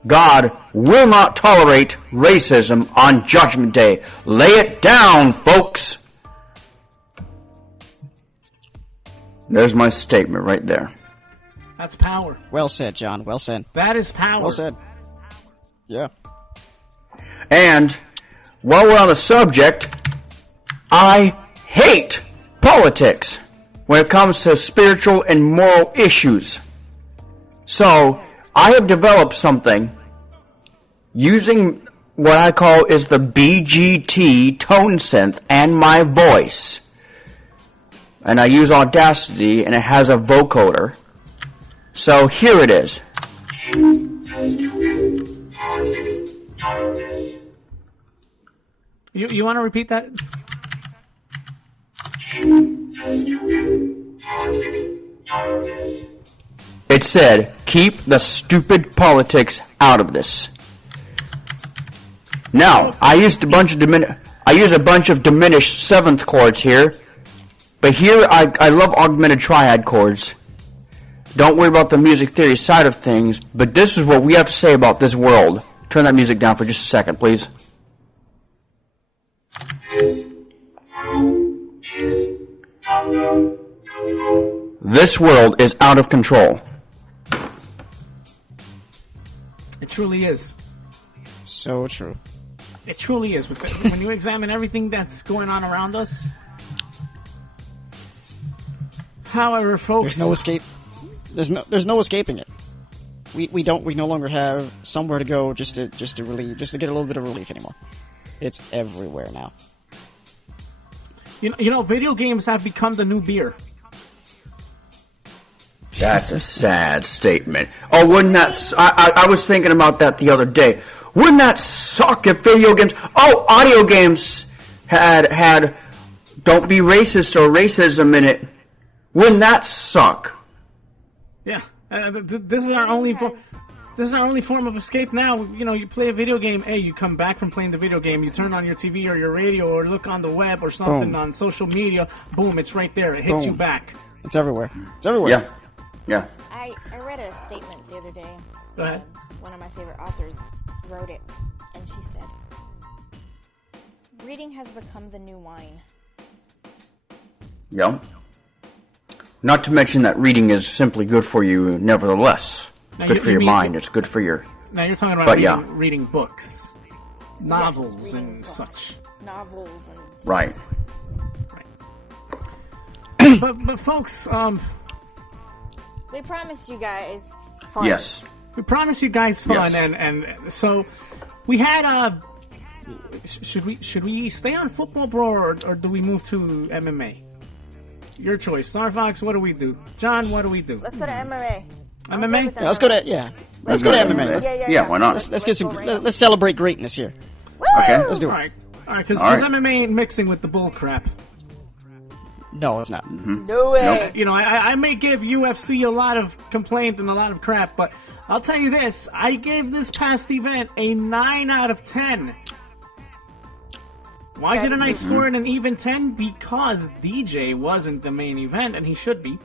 God will not tolerate racism on Judgment Day. Lay it down, folks. There's my statement right there. That's power. Well said, John. Well said. That is power. Well said. Yeah. And while we're on the subject, I hate politics when it comes to spiritual and moral issues. So, I have developed something using what I call is the BGT tone synth and my voice. And I use Audacity, and it has a vocoder. So here it is. You want to repeat that? It said, keep the stupid politics out of this. Now, I used a bunch of diminished seventh chords here, but here I love augmented triad chords. Don't worry about the music theory side of things, but this is what we have to say about this world. Turn that music down for just a second, please. This world is out of control. It truly is. So true. It truly is. When you examine everything that's going on around us. However, folks, there's no escape. There's no escaping it. We no longer have somewhere to go just to get a little bit of relief anymore. It's everywhere now. You know, video games have become the new beer. That's a sad statement. Oh, wouldn't that... I was thinking about that the other day. Wouldn't that suck if video games... Oh, audio games had don't be racist or racism in it. Wouldn't that suck? Yeah. This is our only... This is our only form of escape now. You know, you play a video game. Hey, you come back from playing the video game. You turn on your TV or your radio or look on the web or something on social media. Boom, it's right there. It hits you back. It's everywhere. It's everywhere. Yeah. Yeah. I read a statement the other day. Go ahead. One of my favorite authors wrote it, and she said, "Reading has become the new wine." Yeah. Not to mention that reading is simply good for you nevertheless. Now, good for your mind. It's good for your... Now you're talking about reading books. Novels and books. such. Novels and... Right. But folks, we promised you guys fun. Yes. we promised you guys fun, Yes. and so we had should we stay on football, bro, or do we move to MMA? Your choice. Starfox, what do we do? John, what do we do? Let's go to MMA. MMA? with that. Let's go to Let's go to MMA. Yeah, why not? Let's get some. Let's celebrate greatness here. Okay. Let's do it. All right, because All right. MMA ain't mixing with the bull crap. No, it's not. No way. You know, I may give UFC a lot of complaint and a lot of crap, but I'll tell you this: I gave this past event a 9 out of 10. Why didn't I score it an even 10? Because DJ wasn't the main event, and he should be.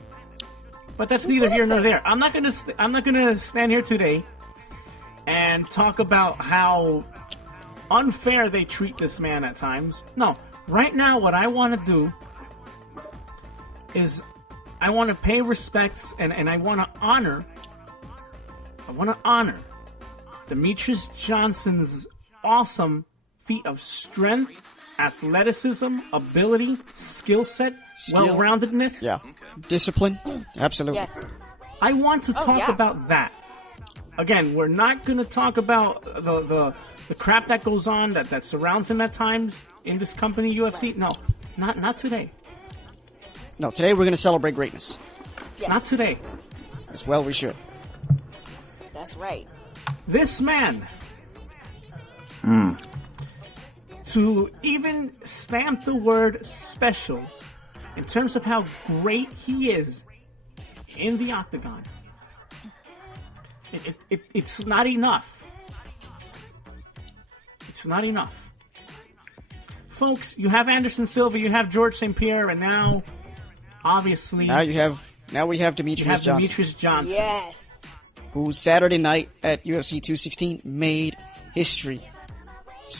But that's neither here nor there. I'm not gonna stand here today and talk about how unfair they treat this man at times. No, right now what I want to do is I want to pay respects and I want to honor Demetrius Johnson's awesome feat of strength, athleticism, ability, skill set, well-roundedness. Yeah. Discipline. Absolutely. Yes. I want to talk yeah. about that. Again, we're not going to talk about the crap that goes on that surrounds him at times in this company, UFC. No, not today. No, today we're going to celebrate greatness. Yes. Not today. As well we should. That's right. This man, to even stamp the word special in terms of how great he is in the octagon, it's not enough. It's not enough. Folks, you have Anderson Silva, you have George St. Pierre, and now, obviously, Now we have Demetrius Johnson, Demetrius Johnson. Yes. who Saturday night at UFC 216 made history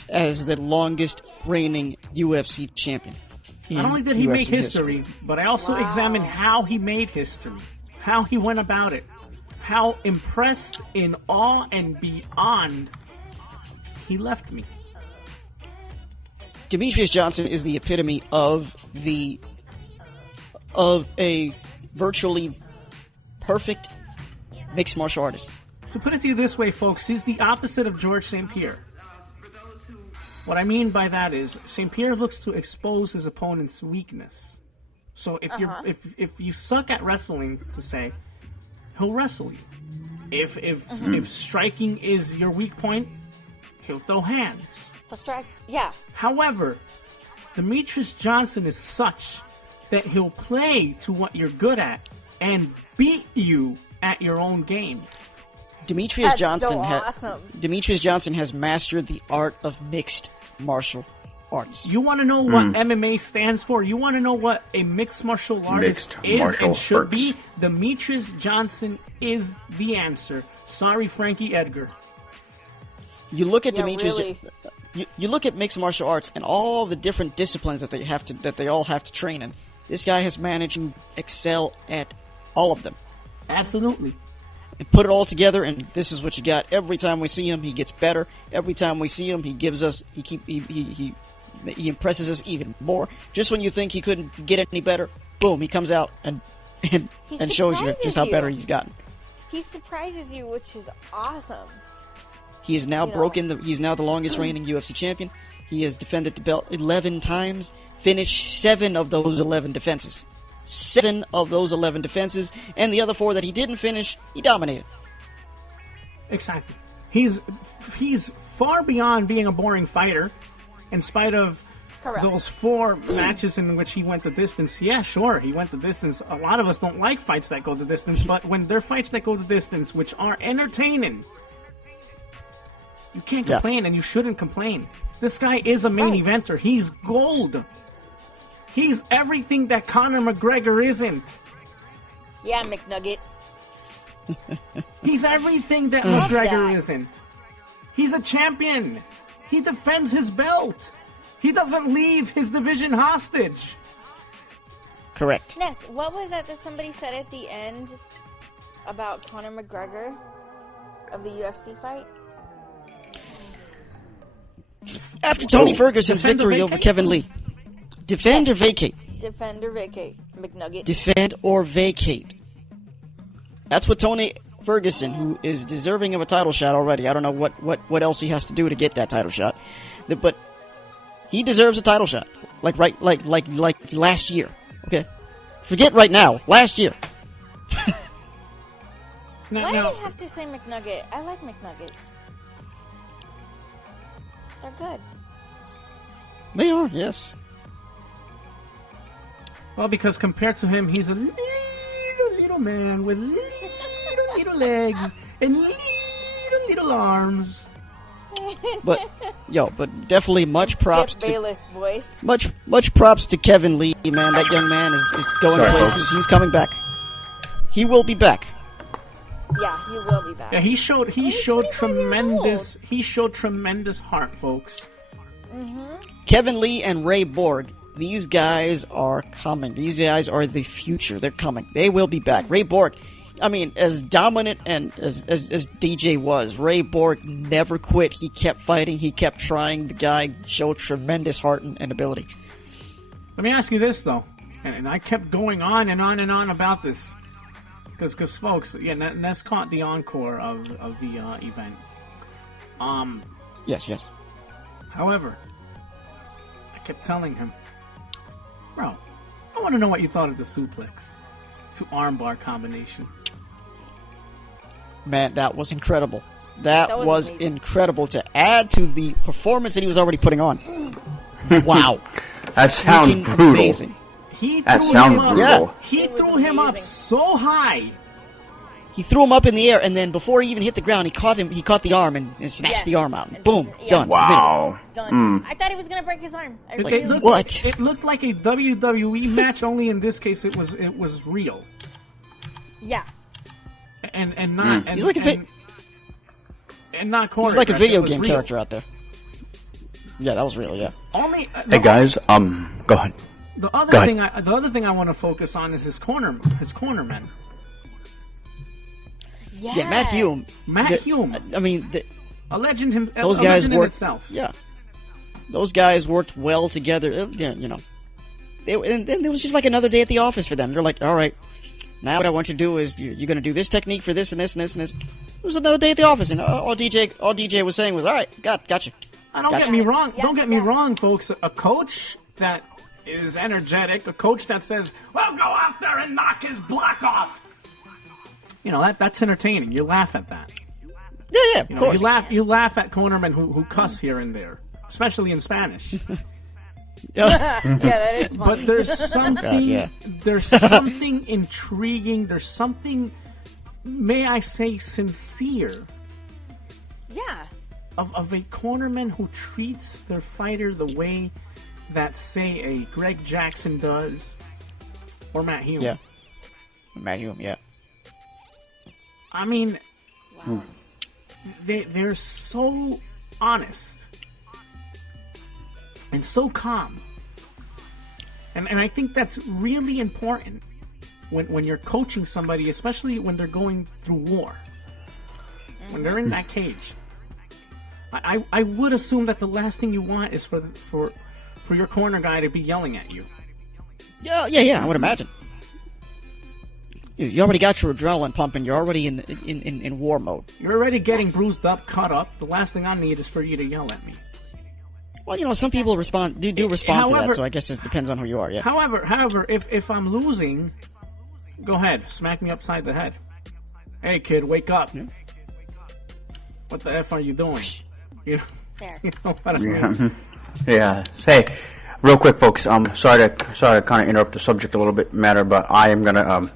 as the longest reigning UFC champion. Not only did he make history, but I also examined how he made history, how he went about it, how impressed, in awe, and beyond he left me. Demetrius Johnson is the epitome of a virtually perfect mixed martial artist. To put it to you this way, folks, he's the opposite of George St. Pierre. What I mean by that is, St. Pierre looks to expose his opponent's weakness. So if you suck at wrestling, to say, he'll wrestle you. If striking is your weak point, he'll throw hands. He'll strike. Yeah. However, Demetrius Johnson is such that he'll play to what you're good at and beat you at your own game. Demetrius That's Johnson so awesome. Demetrius Johnson has mastered the art of mixed martial arts. You want to know what MMA stands for? You want to know what a mixed martial artist is and should be? Demetrius Johnson is the answer. Sorry, Frankie Edgar. You look at Demetrius. Really. You look at mixed martial arts and all the different disciplines that they all have to train in. This guy has managed to excel at all of them. Absolutely. And put it all together, and this is what you got. Every time we see him, he gets better. Every time we see him, he impresses us even more. Just when you think he couldn't get any better, boom, he comes out and shows you just how better he's gotten. He surprises you, which is awesome. He is now he's now the longest reigning UFC champion. He has defended the belt 11 times, finished 7 of those 11 defenses. 7 of those 11 defenses, and the other 4 that he didn't finish, he dominated. Exactly. He's far beyond being a boring fighter, in spite of those 4 matches in which he went the distance. Yeah, sure, he went the distance. A lot of us don't like fights that go the distance, but when they're fights that go the distance, which are entertaining, you can't complain, and you shouldn't complain. This guy is a main eventer. He's gold. He's everything that Conor McGregor isn't. Yeah, McNugget. He's everything that McGregor isn't. He's a champion. He defends his belt. He doesn't leave his division hostage. Correct. Ness, what was that somebody said at the end about Conor McGregor of the UFC fight? After Tony Ferguson's victory over Kevin Lee. Defend or vacate? Defend or vacate, McNugget. Defend or vacate. That's what Tony Ferguson, who is deserving of a title shot already. I don't know what else he has to do to get that title shot. But he deserves a title shot. Like last year. Okay? Forget right now. Last year. Why do they have to say McNugget? I like McNuggets. They're good. They are, yes. Well, because compared to him, he's a little man with little legs and little arms. But definitely much props to voice. Much props to Kevin Lee, man. That young man is going places. He's coming back. He will be back. Yeah, he will be back. Yeah, he showed tremendous heart, folks. Mm-hmm. Kevin Lee and Ray Borg, these guys are coming. These guys are the future. They're coming. They will be back. Ray Borg, I mean, as dominant and as DJ was, Ray Borg never quit. He kept fighting. He kept trying. The guy showed tremendous heart and ability. Let me ask you this, though, and I kept going on and on and on about this. Because folks, Ness caught the encore of the event. Yes. However, I kept telling him, bro, I want to know what you thought of the suplex to armbar combination. Man, that was incredible. That was incredible to add to the performance that he was already putting on. Wow. That sounds brutal. Amazing. That sounds brutal. Yeah. He threw him up so high. He threw him up in the air, and then before he even hit the ground, he caught the arm and snatched the arm out. Boom, done. Wow. Done. I thought he was gonna break his arm. It looked like a WWE match, only in this case it was real. Yeah. And not he's like not choreographed. He's like a video game character out there. Yeah, that was real. Yeah. Hey guys, go ahead. The other thing I want to focus on is his cornermen. Yes. Yeah, Matt Hume. I mean, a legend. Those guys worked. Itself. Yeah. Those guys worked well together. You know, and it was just like another day at the office for them. They're like, all right, now what I want you to do is you're going to do this technique for this and this and this and this. It was another day at the office, and all DJ was saying was, all right, gotcha. Don't get me wrong. Don't get me wrong, folks. A coach that is energetic, a coach that says, well, go out there and knock his block off. You know, that's entertaining. You laugh at that. Yeah, of course. You laugh at cornermen who cuss here and there, especially in Spanish. Yeah, that is funny. But there's something there's something intriguing, there's something, may I say, sincere. Yeah. Of a cornerman who treats their fighter the way that, say, a Greg Jackson does, or Matt Hume. Yeah. Matt Hume, yeah. I mean, they're so honest and so calm. And I think that's really important when you're coaching somebody, especially when they're going through war. When they're in that cage. I would assume that the last thing you want is for your corner guy to be yelling at you. Yeah, I would imagine. You already got your adrenaline pumping. You're already in war mode. You're already getting bruised up, cut up. The last thing I need is for you to yell at me. Well, some people respond to that, so I guess it depends on who you are, yeah. However, if I'm losing, go ahead, smack me upside the head. Hey, kid, wake up. Yeah. What the F are you doing? You know what I mean? Yeah. Hey, real quick, folks, sorry to kind of interrupt the subject a little bit matter, but I am going to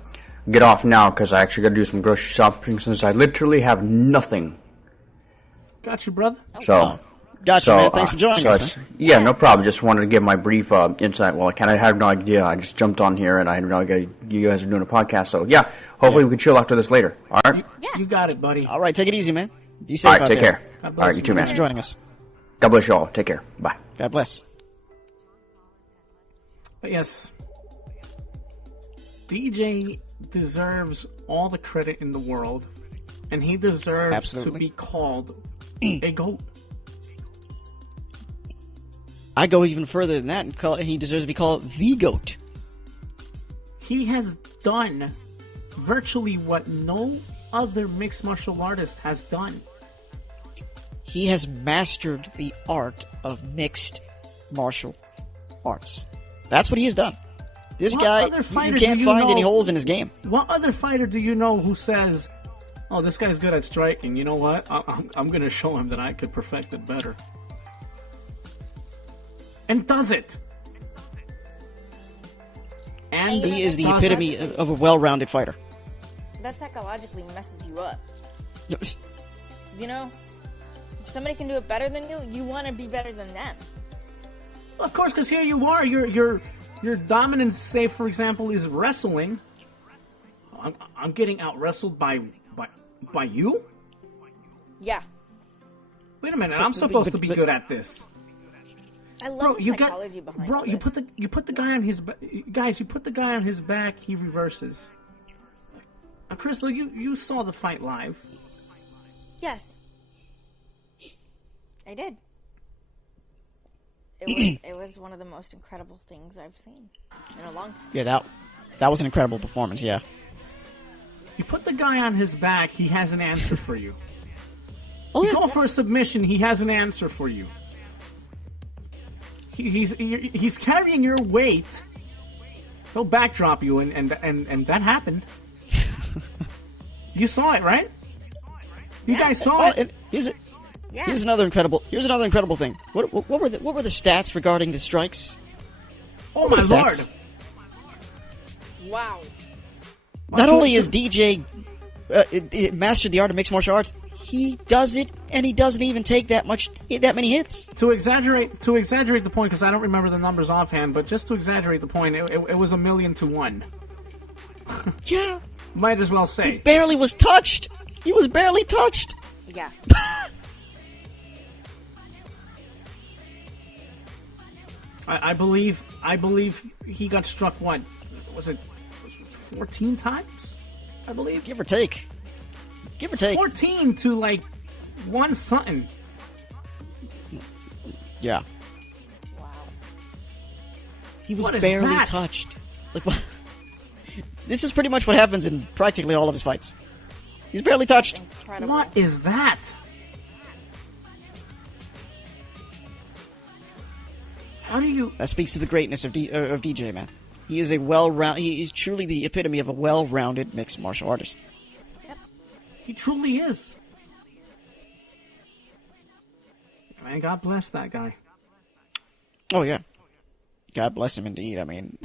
get off now because I actually got to do some grocery shopping since I literally have nothing. Got you, brother. So... Gotcha, man. Thanks for joining us. Yeah, no problem. Just wanted to give my brief insight. Well, I had no idea. I just jumped on here, and I had no idea you guys are doing a podcast. So, yeah, hopefully we can chill after this later. All right? You got it, buddy. All right, take it easy, man. Be safe. All right, take care. All right, you too, man. Thanks for joining us. God bless you all. Take care. Bye. God bless. But yes, DJ deserves all the credit in the world, and he deserves to be called a GOAT. I go even further than that and he deserves to be called the GOAT. He has done virtually what no other mixed martial artist has done. He has mastered the art of mixed martial arts. That's what he has done. This guy, you can't find any holes in his game. What other fighter do you know who says, oh, this guy's good at striking, you know what? I'm going to show him that I could perfect it better. And does it. And he is the epitome of a well-rounded fighter. That psychologically messes you up. You know? If somebody can do it better than you, you want to be better than them. Well, of course, because here you are. Your dominance, say, for example, is wrestling. I'm getting out-wrestled by you? Yeah. Wait a minute, I'm supposed to be good at this. I love the psychology behind it. Bro, you put the guy on his back. Guys, you put the guy on his back, he reverses. Crystal, you saw the fight live. Yes. I did. It was one of the most incredible things I've seen in a long time. Yeah, that was an incredible performance, yeah. You put the guy on his back, he has an answer for you. Oh, yeah. You go for a submission, he has an answer for you. He's carrying your weight. He'll backdrop you, and that happened. You saw it, right? You guys saw it. Here's another incredible thing. What were the stats regarding the strikes? Oh my lord! Wow. Not only is DJ mastered the art of mixed martial arts, he does it, and he doesn't even take that many hits. To exaggerate the point, because I don't remember the numbers offhand, but just to exaggerate the point, it was 1,000,000 to 1. Yeah. Might as well say. He barely was touched. He was barely touched. Yeah. I believe he got struck, what? Was it 14 times? I believe? Give or take. 14 to, like, 1 something. Yeah. Wow. He was barely touched. Like, what? This is pretty much what happens in practically all of his fights. He's barely touched. Incredible. What is that? How do you... That speaks to the greatness of DJ, man. He is he is truly the epitome of a well-rounded mixed martial artist. Yep. He truly is. Man, God bless that guy. Oh, yeah. God bless him indeed. I mean,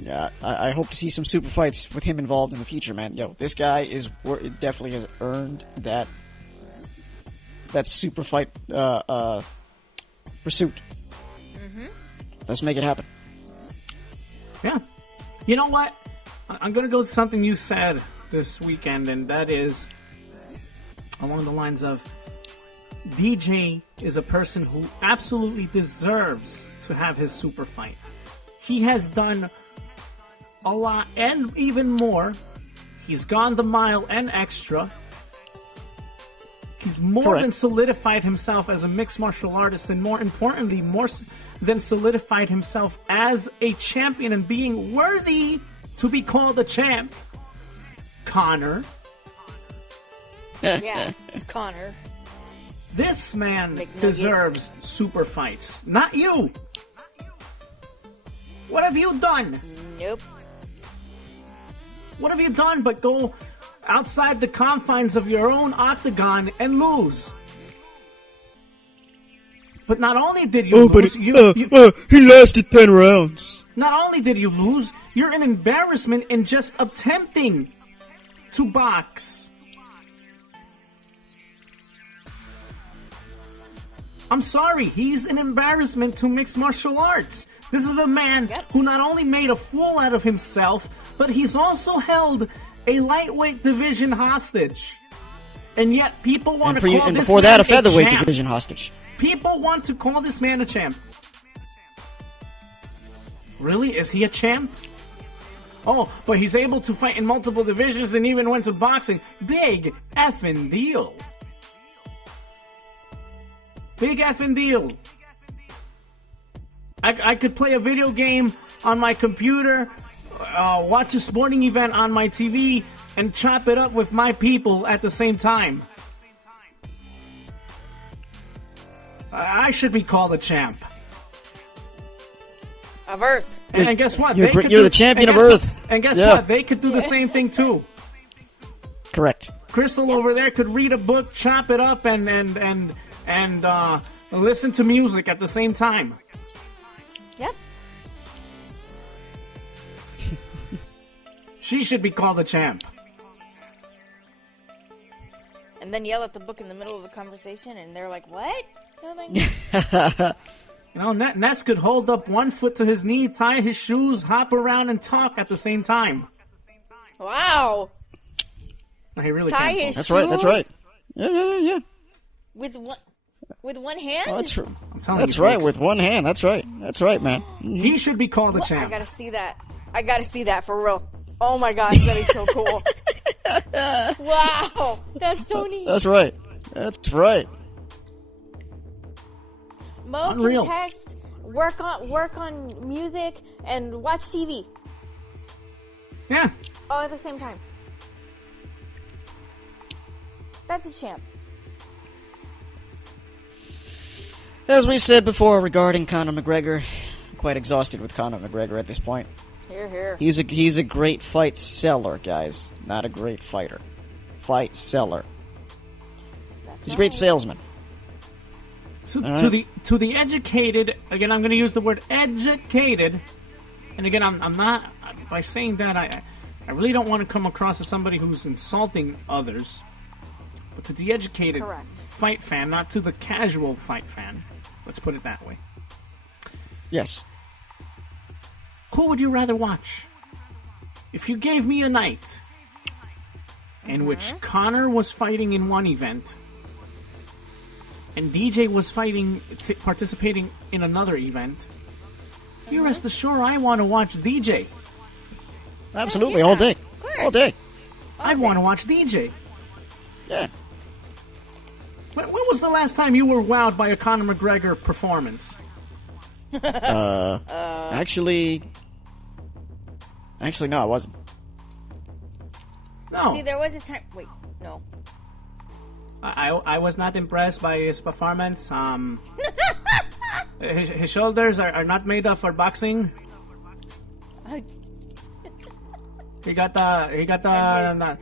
I hope to see some super fights with him involved in the future, man. Yo, this guy definitely has earned that super fight pursuit. Mm-hmm. Let's make it happen. Yeah. You know what? I'm going to go to something you said this weekend, and that is along the lines of DJ is a person who absolutely deserves to have his super fight. He has done a lot and even more. He's gone the mile and extra. He's more than solidified himself as a mixed martial artist, and more importantly, more than solidified himself as a champion and being worthy to be called a champ. Connor. Yeah, Connor. This man deserves super fights, not you. What have you done? Nope. What have you done but go outside the confines of your own octagon and lose? But not only did you lose, he lasted 10 rounds. Not only did you lose, you're an embarrassment in just attempting to box. I'm sorry, he's an embarrassment to mixed martial arts. This is a man who not only made a fool out of himself, but he's also held a lightweight division hostage. And yet people want to call this man a champ. And before that, a featherweight division hostage. People want to call this man a champ. Really? Is he a champ? Oh, but he's able to fight in multiple divisions and even went to boxing. Big effing deal. Big effing deal. I could play a video game on my computer, watch a sporting event on my TV, and chop it up with my people at the same time. I should be called a champ. Of Earth. And guess what? You're the champion of Earth. And guess what? They could do the same thing too. Correct. Crystal over there could read a book, chop it up, and listen to music at the same time. Yep. She should be called a champ. And then yell at the book in the middle of a conversation, and they're like, "What?" You know, Ness could hold up one foot to his knee, tie his shoes, hop around, and talk at the same time. Wow. No, he really tie can't. His That's shoes? right. That's right. Yeah. With one hand? Oh, that's That's right. With one hand. That's right. That's right, man. He should be called a champ. I gotta see that. I gotta see that for real. Oh my gosh, that is so cool. Wow, that's so neat. That's right. That's right. Mo Unreal. can text, work on music, and watch TV. Yeah. All at the same time. That's a champ. As we've said before regarding Conor McGregor, I'm quite exhausted with Conor McGregor at this point. Hear, hear. He's a great fight seller, guys. Not a great fighter. Fight seller. He's a great salesman. To the educated, again, I'm going to use the word educated, and again, I'm not, by saying that, I really don't want to come across as somebody who's insulting others, but to the educated fight fan, not to the casual fight fan. Let's put it that way. Yes. Who would you rather watch? If you gave me a night in which Conor was fighting in one event and DJ was participating in another event, you rest assured I want to watch DJ. Absolutely, all day. All day. I'd want to watch DJ. Yeah. When was the last time you were wowed by a Conor McGregor performance? Actually, no, I wasn't. No. See, there was a time. Wait, no. I was not impressed by his performance. His shoulders are not made up for boxing. He got the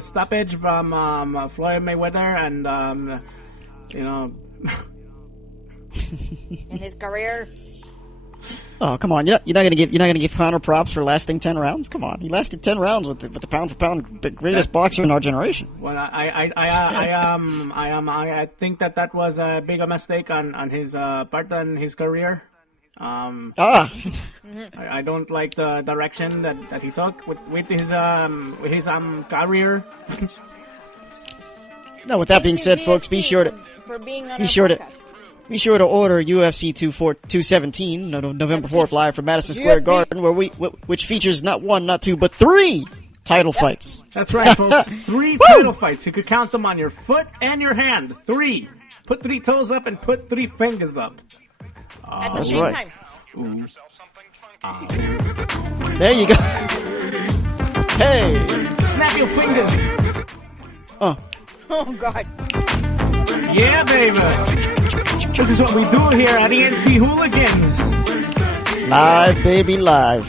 stoppage from Floyd Mayweather, and in his career. Oh, come on! You're not gonna give Conor props for lasting 10 rounds. Come on, he lasted 10 rounds with the pound for pound the greatest boxer in our generation. Well, I think that was a bigger mistake on his part in his career. I don't like the direction that he took with his career. No, with that being said, folks, be sure to order UFC 217 November 4th live from Madison Square Garden, which features not one, not two, but 3 title fights. That's right, folks. 3 title fights. You could count them on your foot and your hand. 3. Put 3 toes up and put 3 fingers up. At the same time. There you go. Hey. Snap your fingers. Oh, God. Yeah, baby. This is what we do here at ENT Hooligans. Live, baby, live.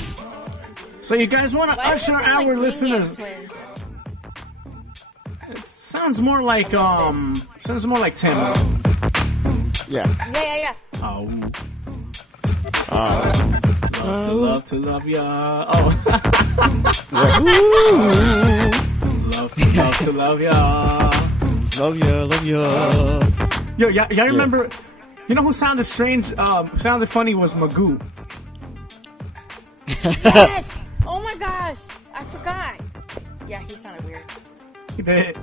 So you guys want to usher our like listeners? twins? It sounds more like Tim. Yeah. Yeah. Oh. Love to love ya. Oh. love to love ya. Love ya. Yo, y'all remember? You know who sounded strange? Sounded funny was Magoo. Yes! Oh my gosh! I forgot. Yeah, he sounded weird. He did.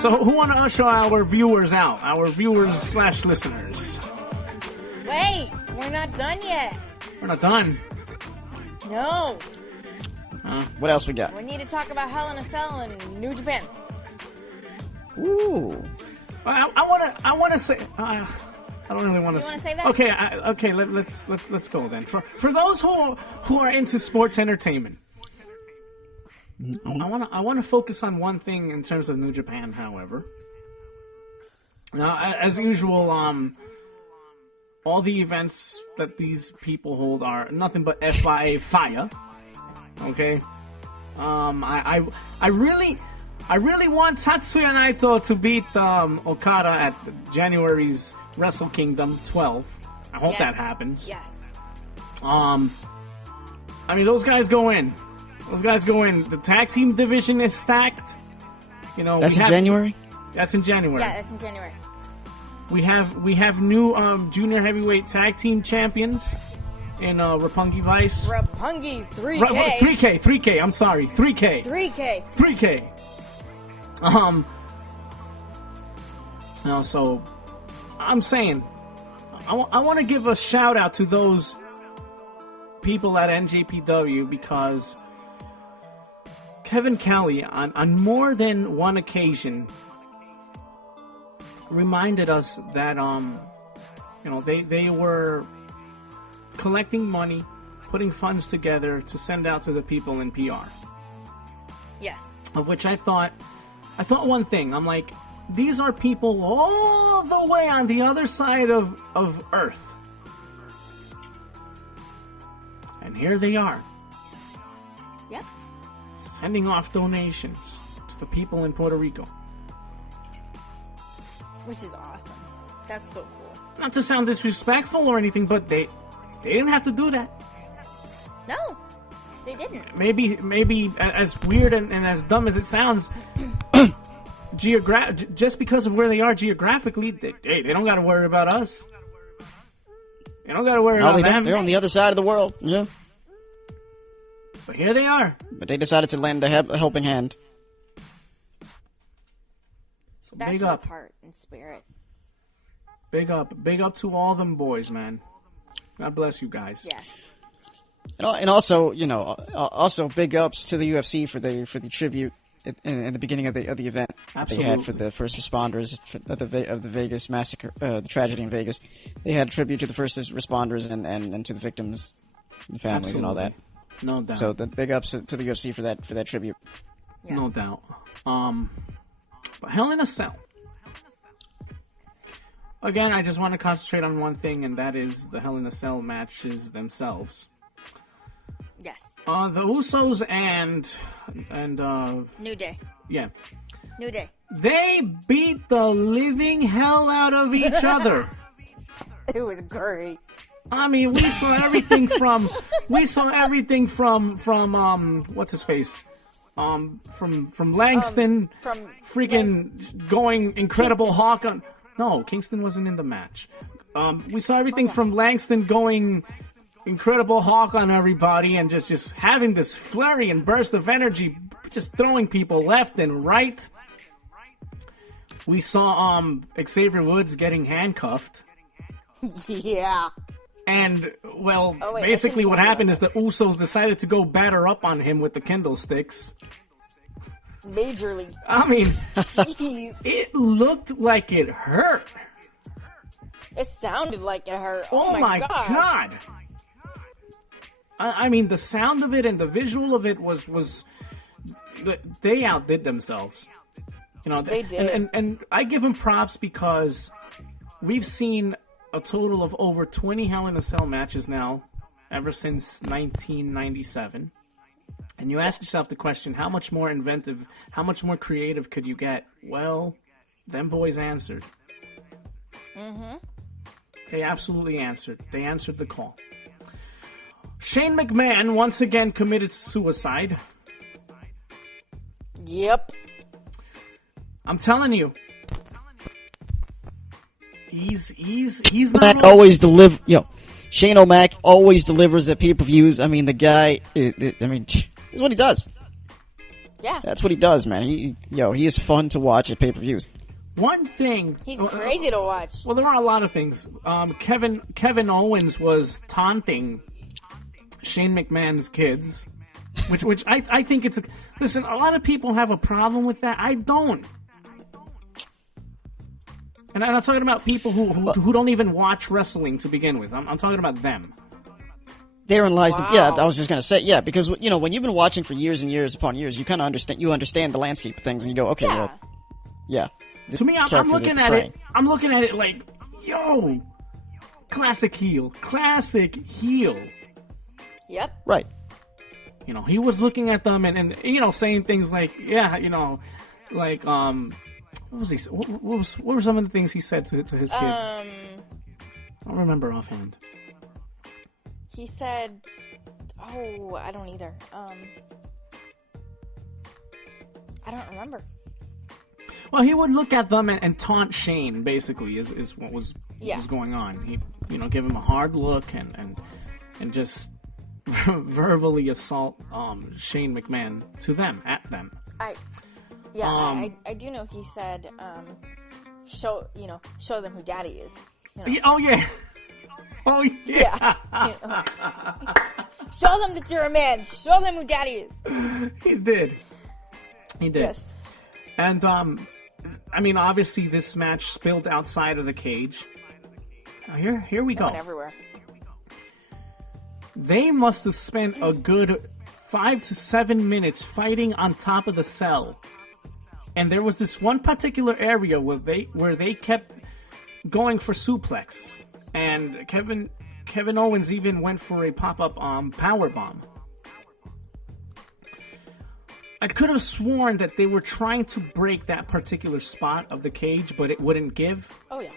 So who want to usher our viewers out? Our viewers / listeners. Wait, we're not done yet. We're not done. No. What else we got? We need to talk about Hell in a Cell and New Japan. Ooh. I want to say. I don't really want to. You want to say that? Okay. Okay. Let's go then. For those who are into sports entertainment, I want to focus on one thing in terms of New Japan. However, now as usual, all the events that these people hold are nothing but FIA fire. Okay. I really want Tatsuya Naito to beat Okada at January's Wrestle Kingdom 12. I hope that happens. Yes. I mean, those guys go in. The tag team division is stacked. You know, that's in January. That's in January. Yeah, that's in January. We have new junior heavyweight tag team champions in Roppongi Vice. Roppongi 3K. 3K. I'm sorry, 3K. 3K. So I'm saying I want to give a shout out to those people at NJPW because Kevin Kelly on more than one occasion reminded us that they were collecting money, putting funds together to send out to the people in PR. Yes. Of which I thought one thing. I'm like, these are people all the way on the other side of Earth. And here they are. Yep. Sending off donations to the people in Puerto Rico. Which is awesome. That's so cool. Not to sound disrespectful or anything, but they didn't have to do that. No, they didn't. Maybe as weird and as dumb as it sounds, just because of where they are geographically, they don't got to worry about us. They don't got to worry about them. They're on the other side of the world. Yeah. But here they are. But they decided to lend a helping hand. So that big shows up. Heart and spirit. Big up to all them boys, man. God bless you guys. Yes. And also, also big ups to the UFC for the tribute in the beginning of the event. Absolutely. They had for the first responders of the Vegas massacre, the tragedy in Vegas. They had a tribute to the first responders and to the victims, the families, and all that. No doubt. So the big ups to the UFC for that tribute. Yeah. No doubt. But Hell in a Cell. Again, I just want to concentrate on one thing, and that is the Hell in a Cell matches themselves. Yes. The Usos and New Day. Yeah. New Day. They beat the living hell out of each other. It was great. I mean, we saw everything from what's his face? From Langston From freaking going Incredible Kingston. Hawk on. No, Kingston wasn't in the match. We saw everything from Langston going Incredible Hawk on everybody and just having this flurry and burst of energy, just throwing people left and right. We saw Xavier Woods getting handcuffed. Yeah. And, well, Oh, wait, basically I what shouldn't happened is the Usos decided to go batter up on him with the kendo sticks. Majorly. I mean, Jeez. it looked like it hurt. It sounded like it hurt. Oh my God. I mean, the sound of it and the visual of it was they outdid themselves. You know, They did. And I give him props because we've seen a total of over 20 Hell in a Cell matches now, ever since 1997. And you ask yourself the question, how much more inventive, how much more creative could you get? Well, them boys answered. Mm-hmm. They absolutely answered. They answered the call. Shane McMahon once again committed suicide. Yep. I'm telling you. He's not O'Mac always Shane O'Mac always delivers at pay-per-views. I mean, the guy, this is what he does. Yeah. That's what he does, man. He is fun to watch at pay-per-views. One thing. He's crazy to watch. Well, there are a lot of things. Kevin Owens was taunting Shane McMahon's kids, which I think it's listen. A lot of people have a problem with that. I don't. And I'm not talking about people who don't even watch wrestling to begin with. I'm talking about them. Therein lies I was just going to say, because, when you've been watching for years and years upon years, you kind of understand the landscape of things, and you go, okay, To me, I'm looking at it. I'm looking at it like, yo, classic heel. Yep. Right. He was looking at them and saying things like, what was he? What were some of the things he said to his kids? I don't remember offhand. He said, "Oh, I don't either." I don't remember. Well, he would look at them and taunt Shane. Basically, is what was going on. He, give him a hard look and just verbally assault Shane McMahon at them. I do know he said, show them who Daddy is. Oh yeah. Oh yeah. Show them that you're a man. Show them who Daddy is. He did. Yes. And obviously this match spilled outside of the cage. Now here we go. Went everywhere. They must have spent a good 5 to 7 minutes fighting on top of the cell. And there was this one particular area where they kept going for suplex, and Kevin Owens even went for a pop-up power bomb. I could have sworn that they were trying to break that particular spot of the cage, but it wouldn't give. Oh yeah.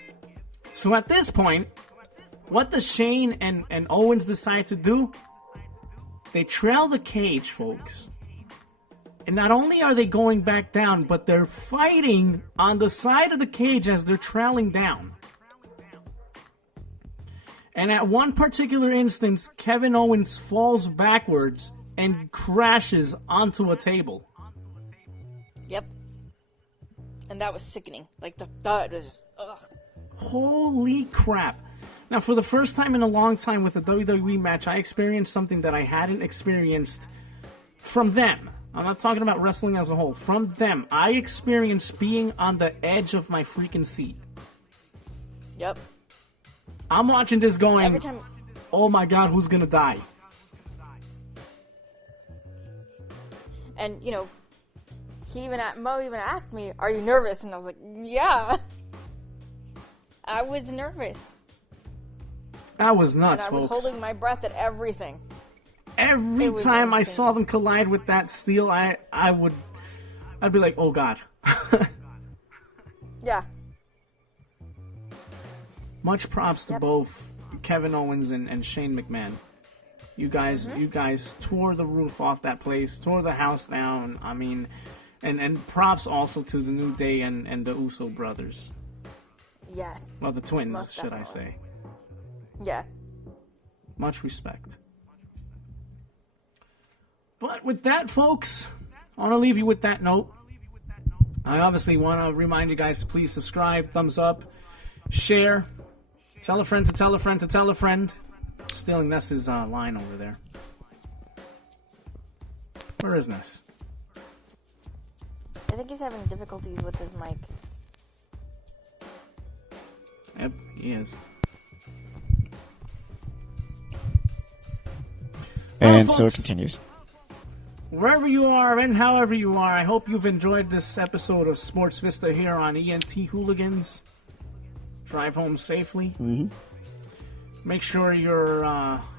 So at this point, what does Shane and Owens decide to do? They trail the cage, folks. And not only are they going back down, but they're fighting on the side of the cage as they're trailing down. And at one particular instance, Kevin Owens falls backwards and crashes onto a table. Yep. And that was sickening. Like, the thud was just, ugh. Holy crap. Now, for the first time in a long time with a WWE match, I experienced something that I hadn't experienced from them. I'm not talking about wrestling as a whole. From them, I experienced being on the edge of my freaking seat. Yep. I'm watching this going, every time... oh my god, who's gonna die? And, Mo even asked me, are you nervous? And I was like, yeah. I was nervous. I was nuts, and I was folks. holding my breath at everything. Every time I saw them collide with that steel, I'd be like, oh god. Yeah. Much props to both Kevin Owens and Shane McMahon. You guys tore the roof off that place, tore the house down. I mean, and props also to the New Day and the Uso brothers. Yes. Well, the twins, should I say. Yeah. Much respect. But with that, folks, I want to leave you with that note. I obviously want to remind you guys to please subscribe, thumbs up, share, tell a friend to tell a friend to tell a friend. Stealing Ness's line over there. Where is Ness? I think he's having difficulties with his mic. Yep, he is. And so it continues. wherever you are and however you are, I hope you've enjoyed this episode of Sports Vista here on ENT Hooligans. Drive home safely. Mm-hmm. Make sure you're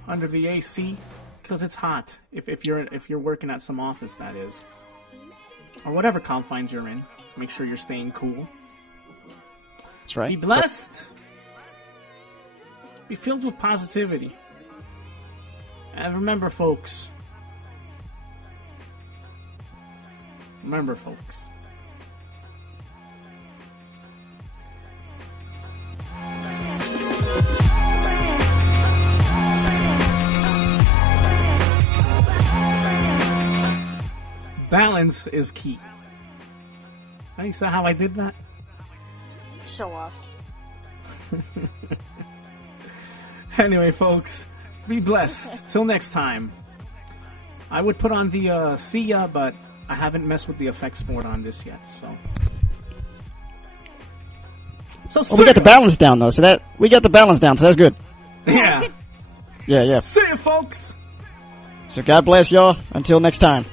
under the AC because it's hot. If you're working at some office, that is, or whatever confines you're in. Make sure you're staying cool. That's right. Be blessed. Be filled with positivity. And remember, folks. Balance is key. You saw how I did that? Show off. Anyway, folks, be blessed. Till next time. I would put on the see ya, but I haven't messed with the effects board on this yet, so. Well, we got the balance down though, so that's good. Yeah. Yeah. See you, folks. So God bless y'all. Until next time.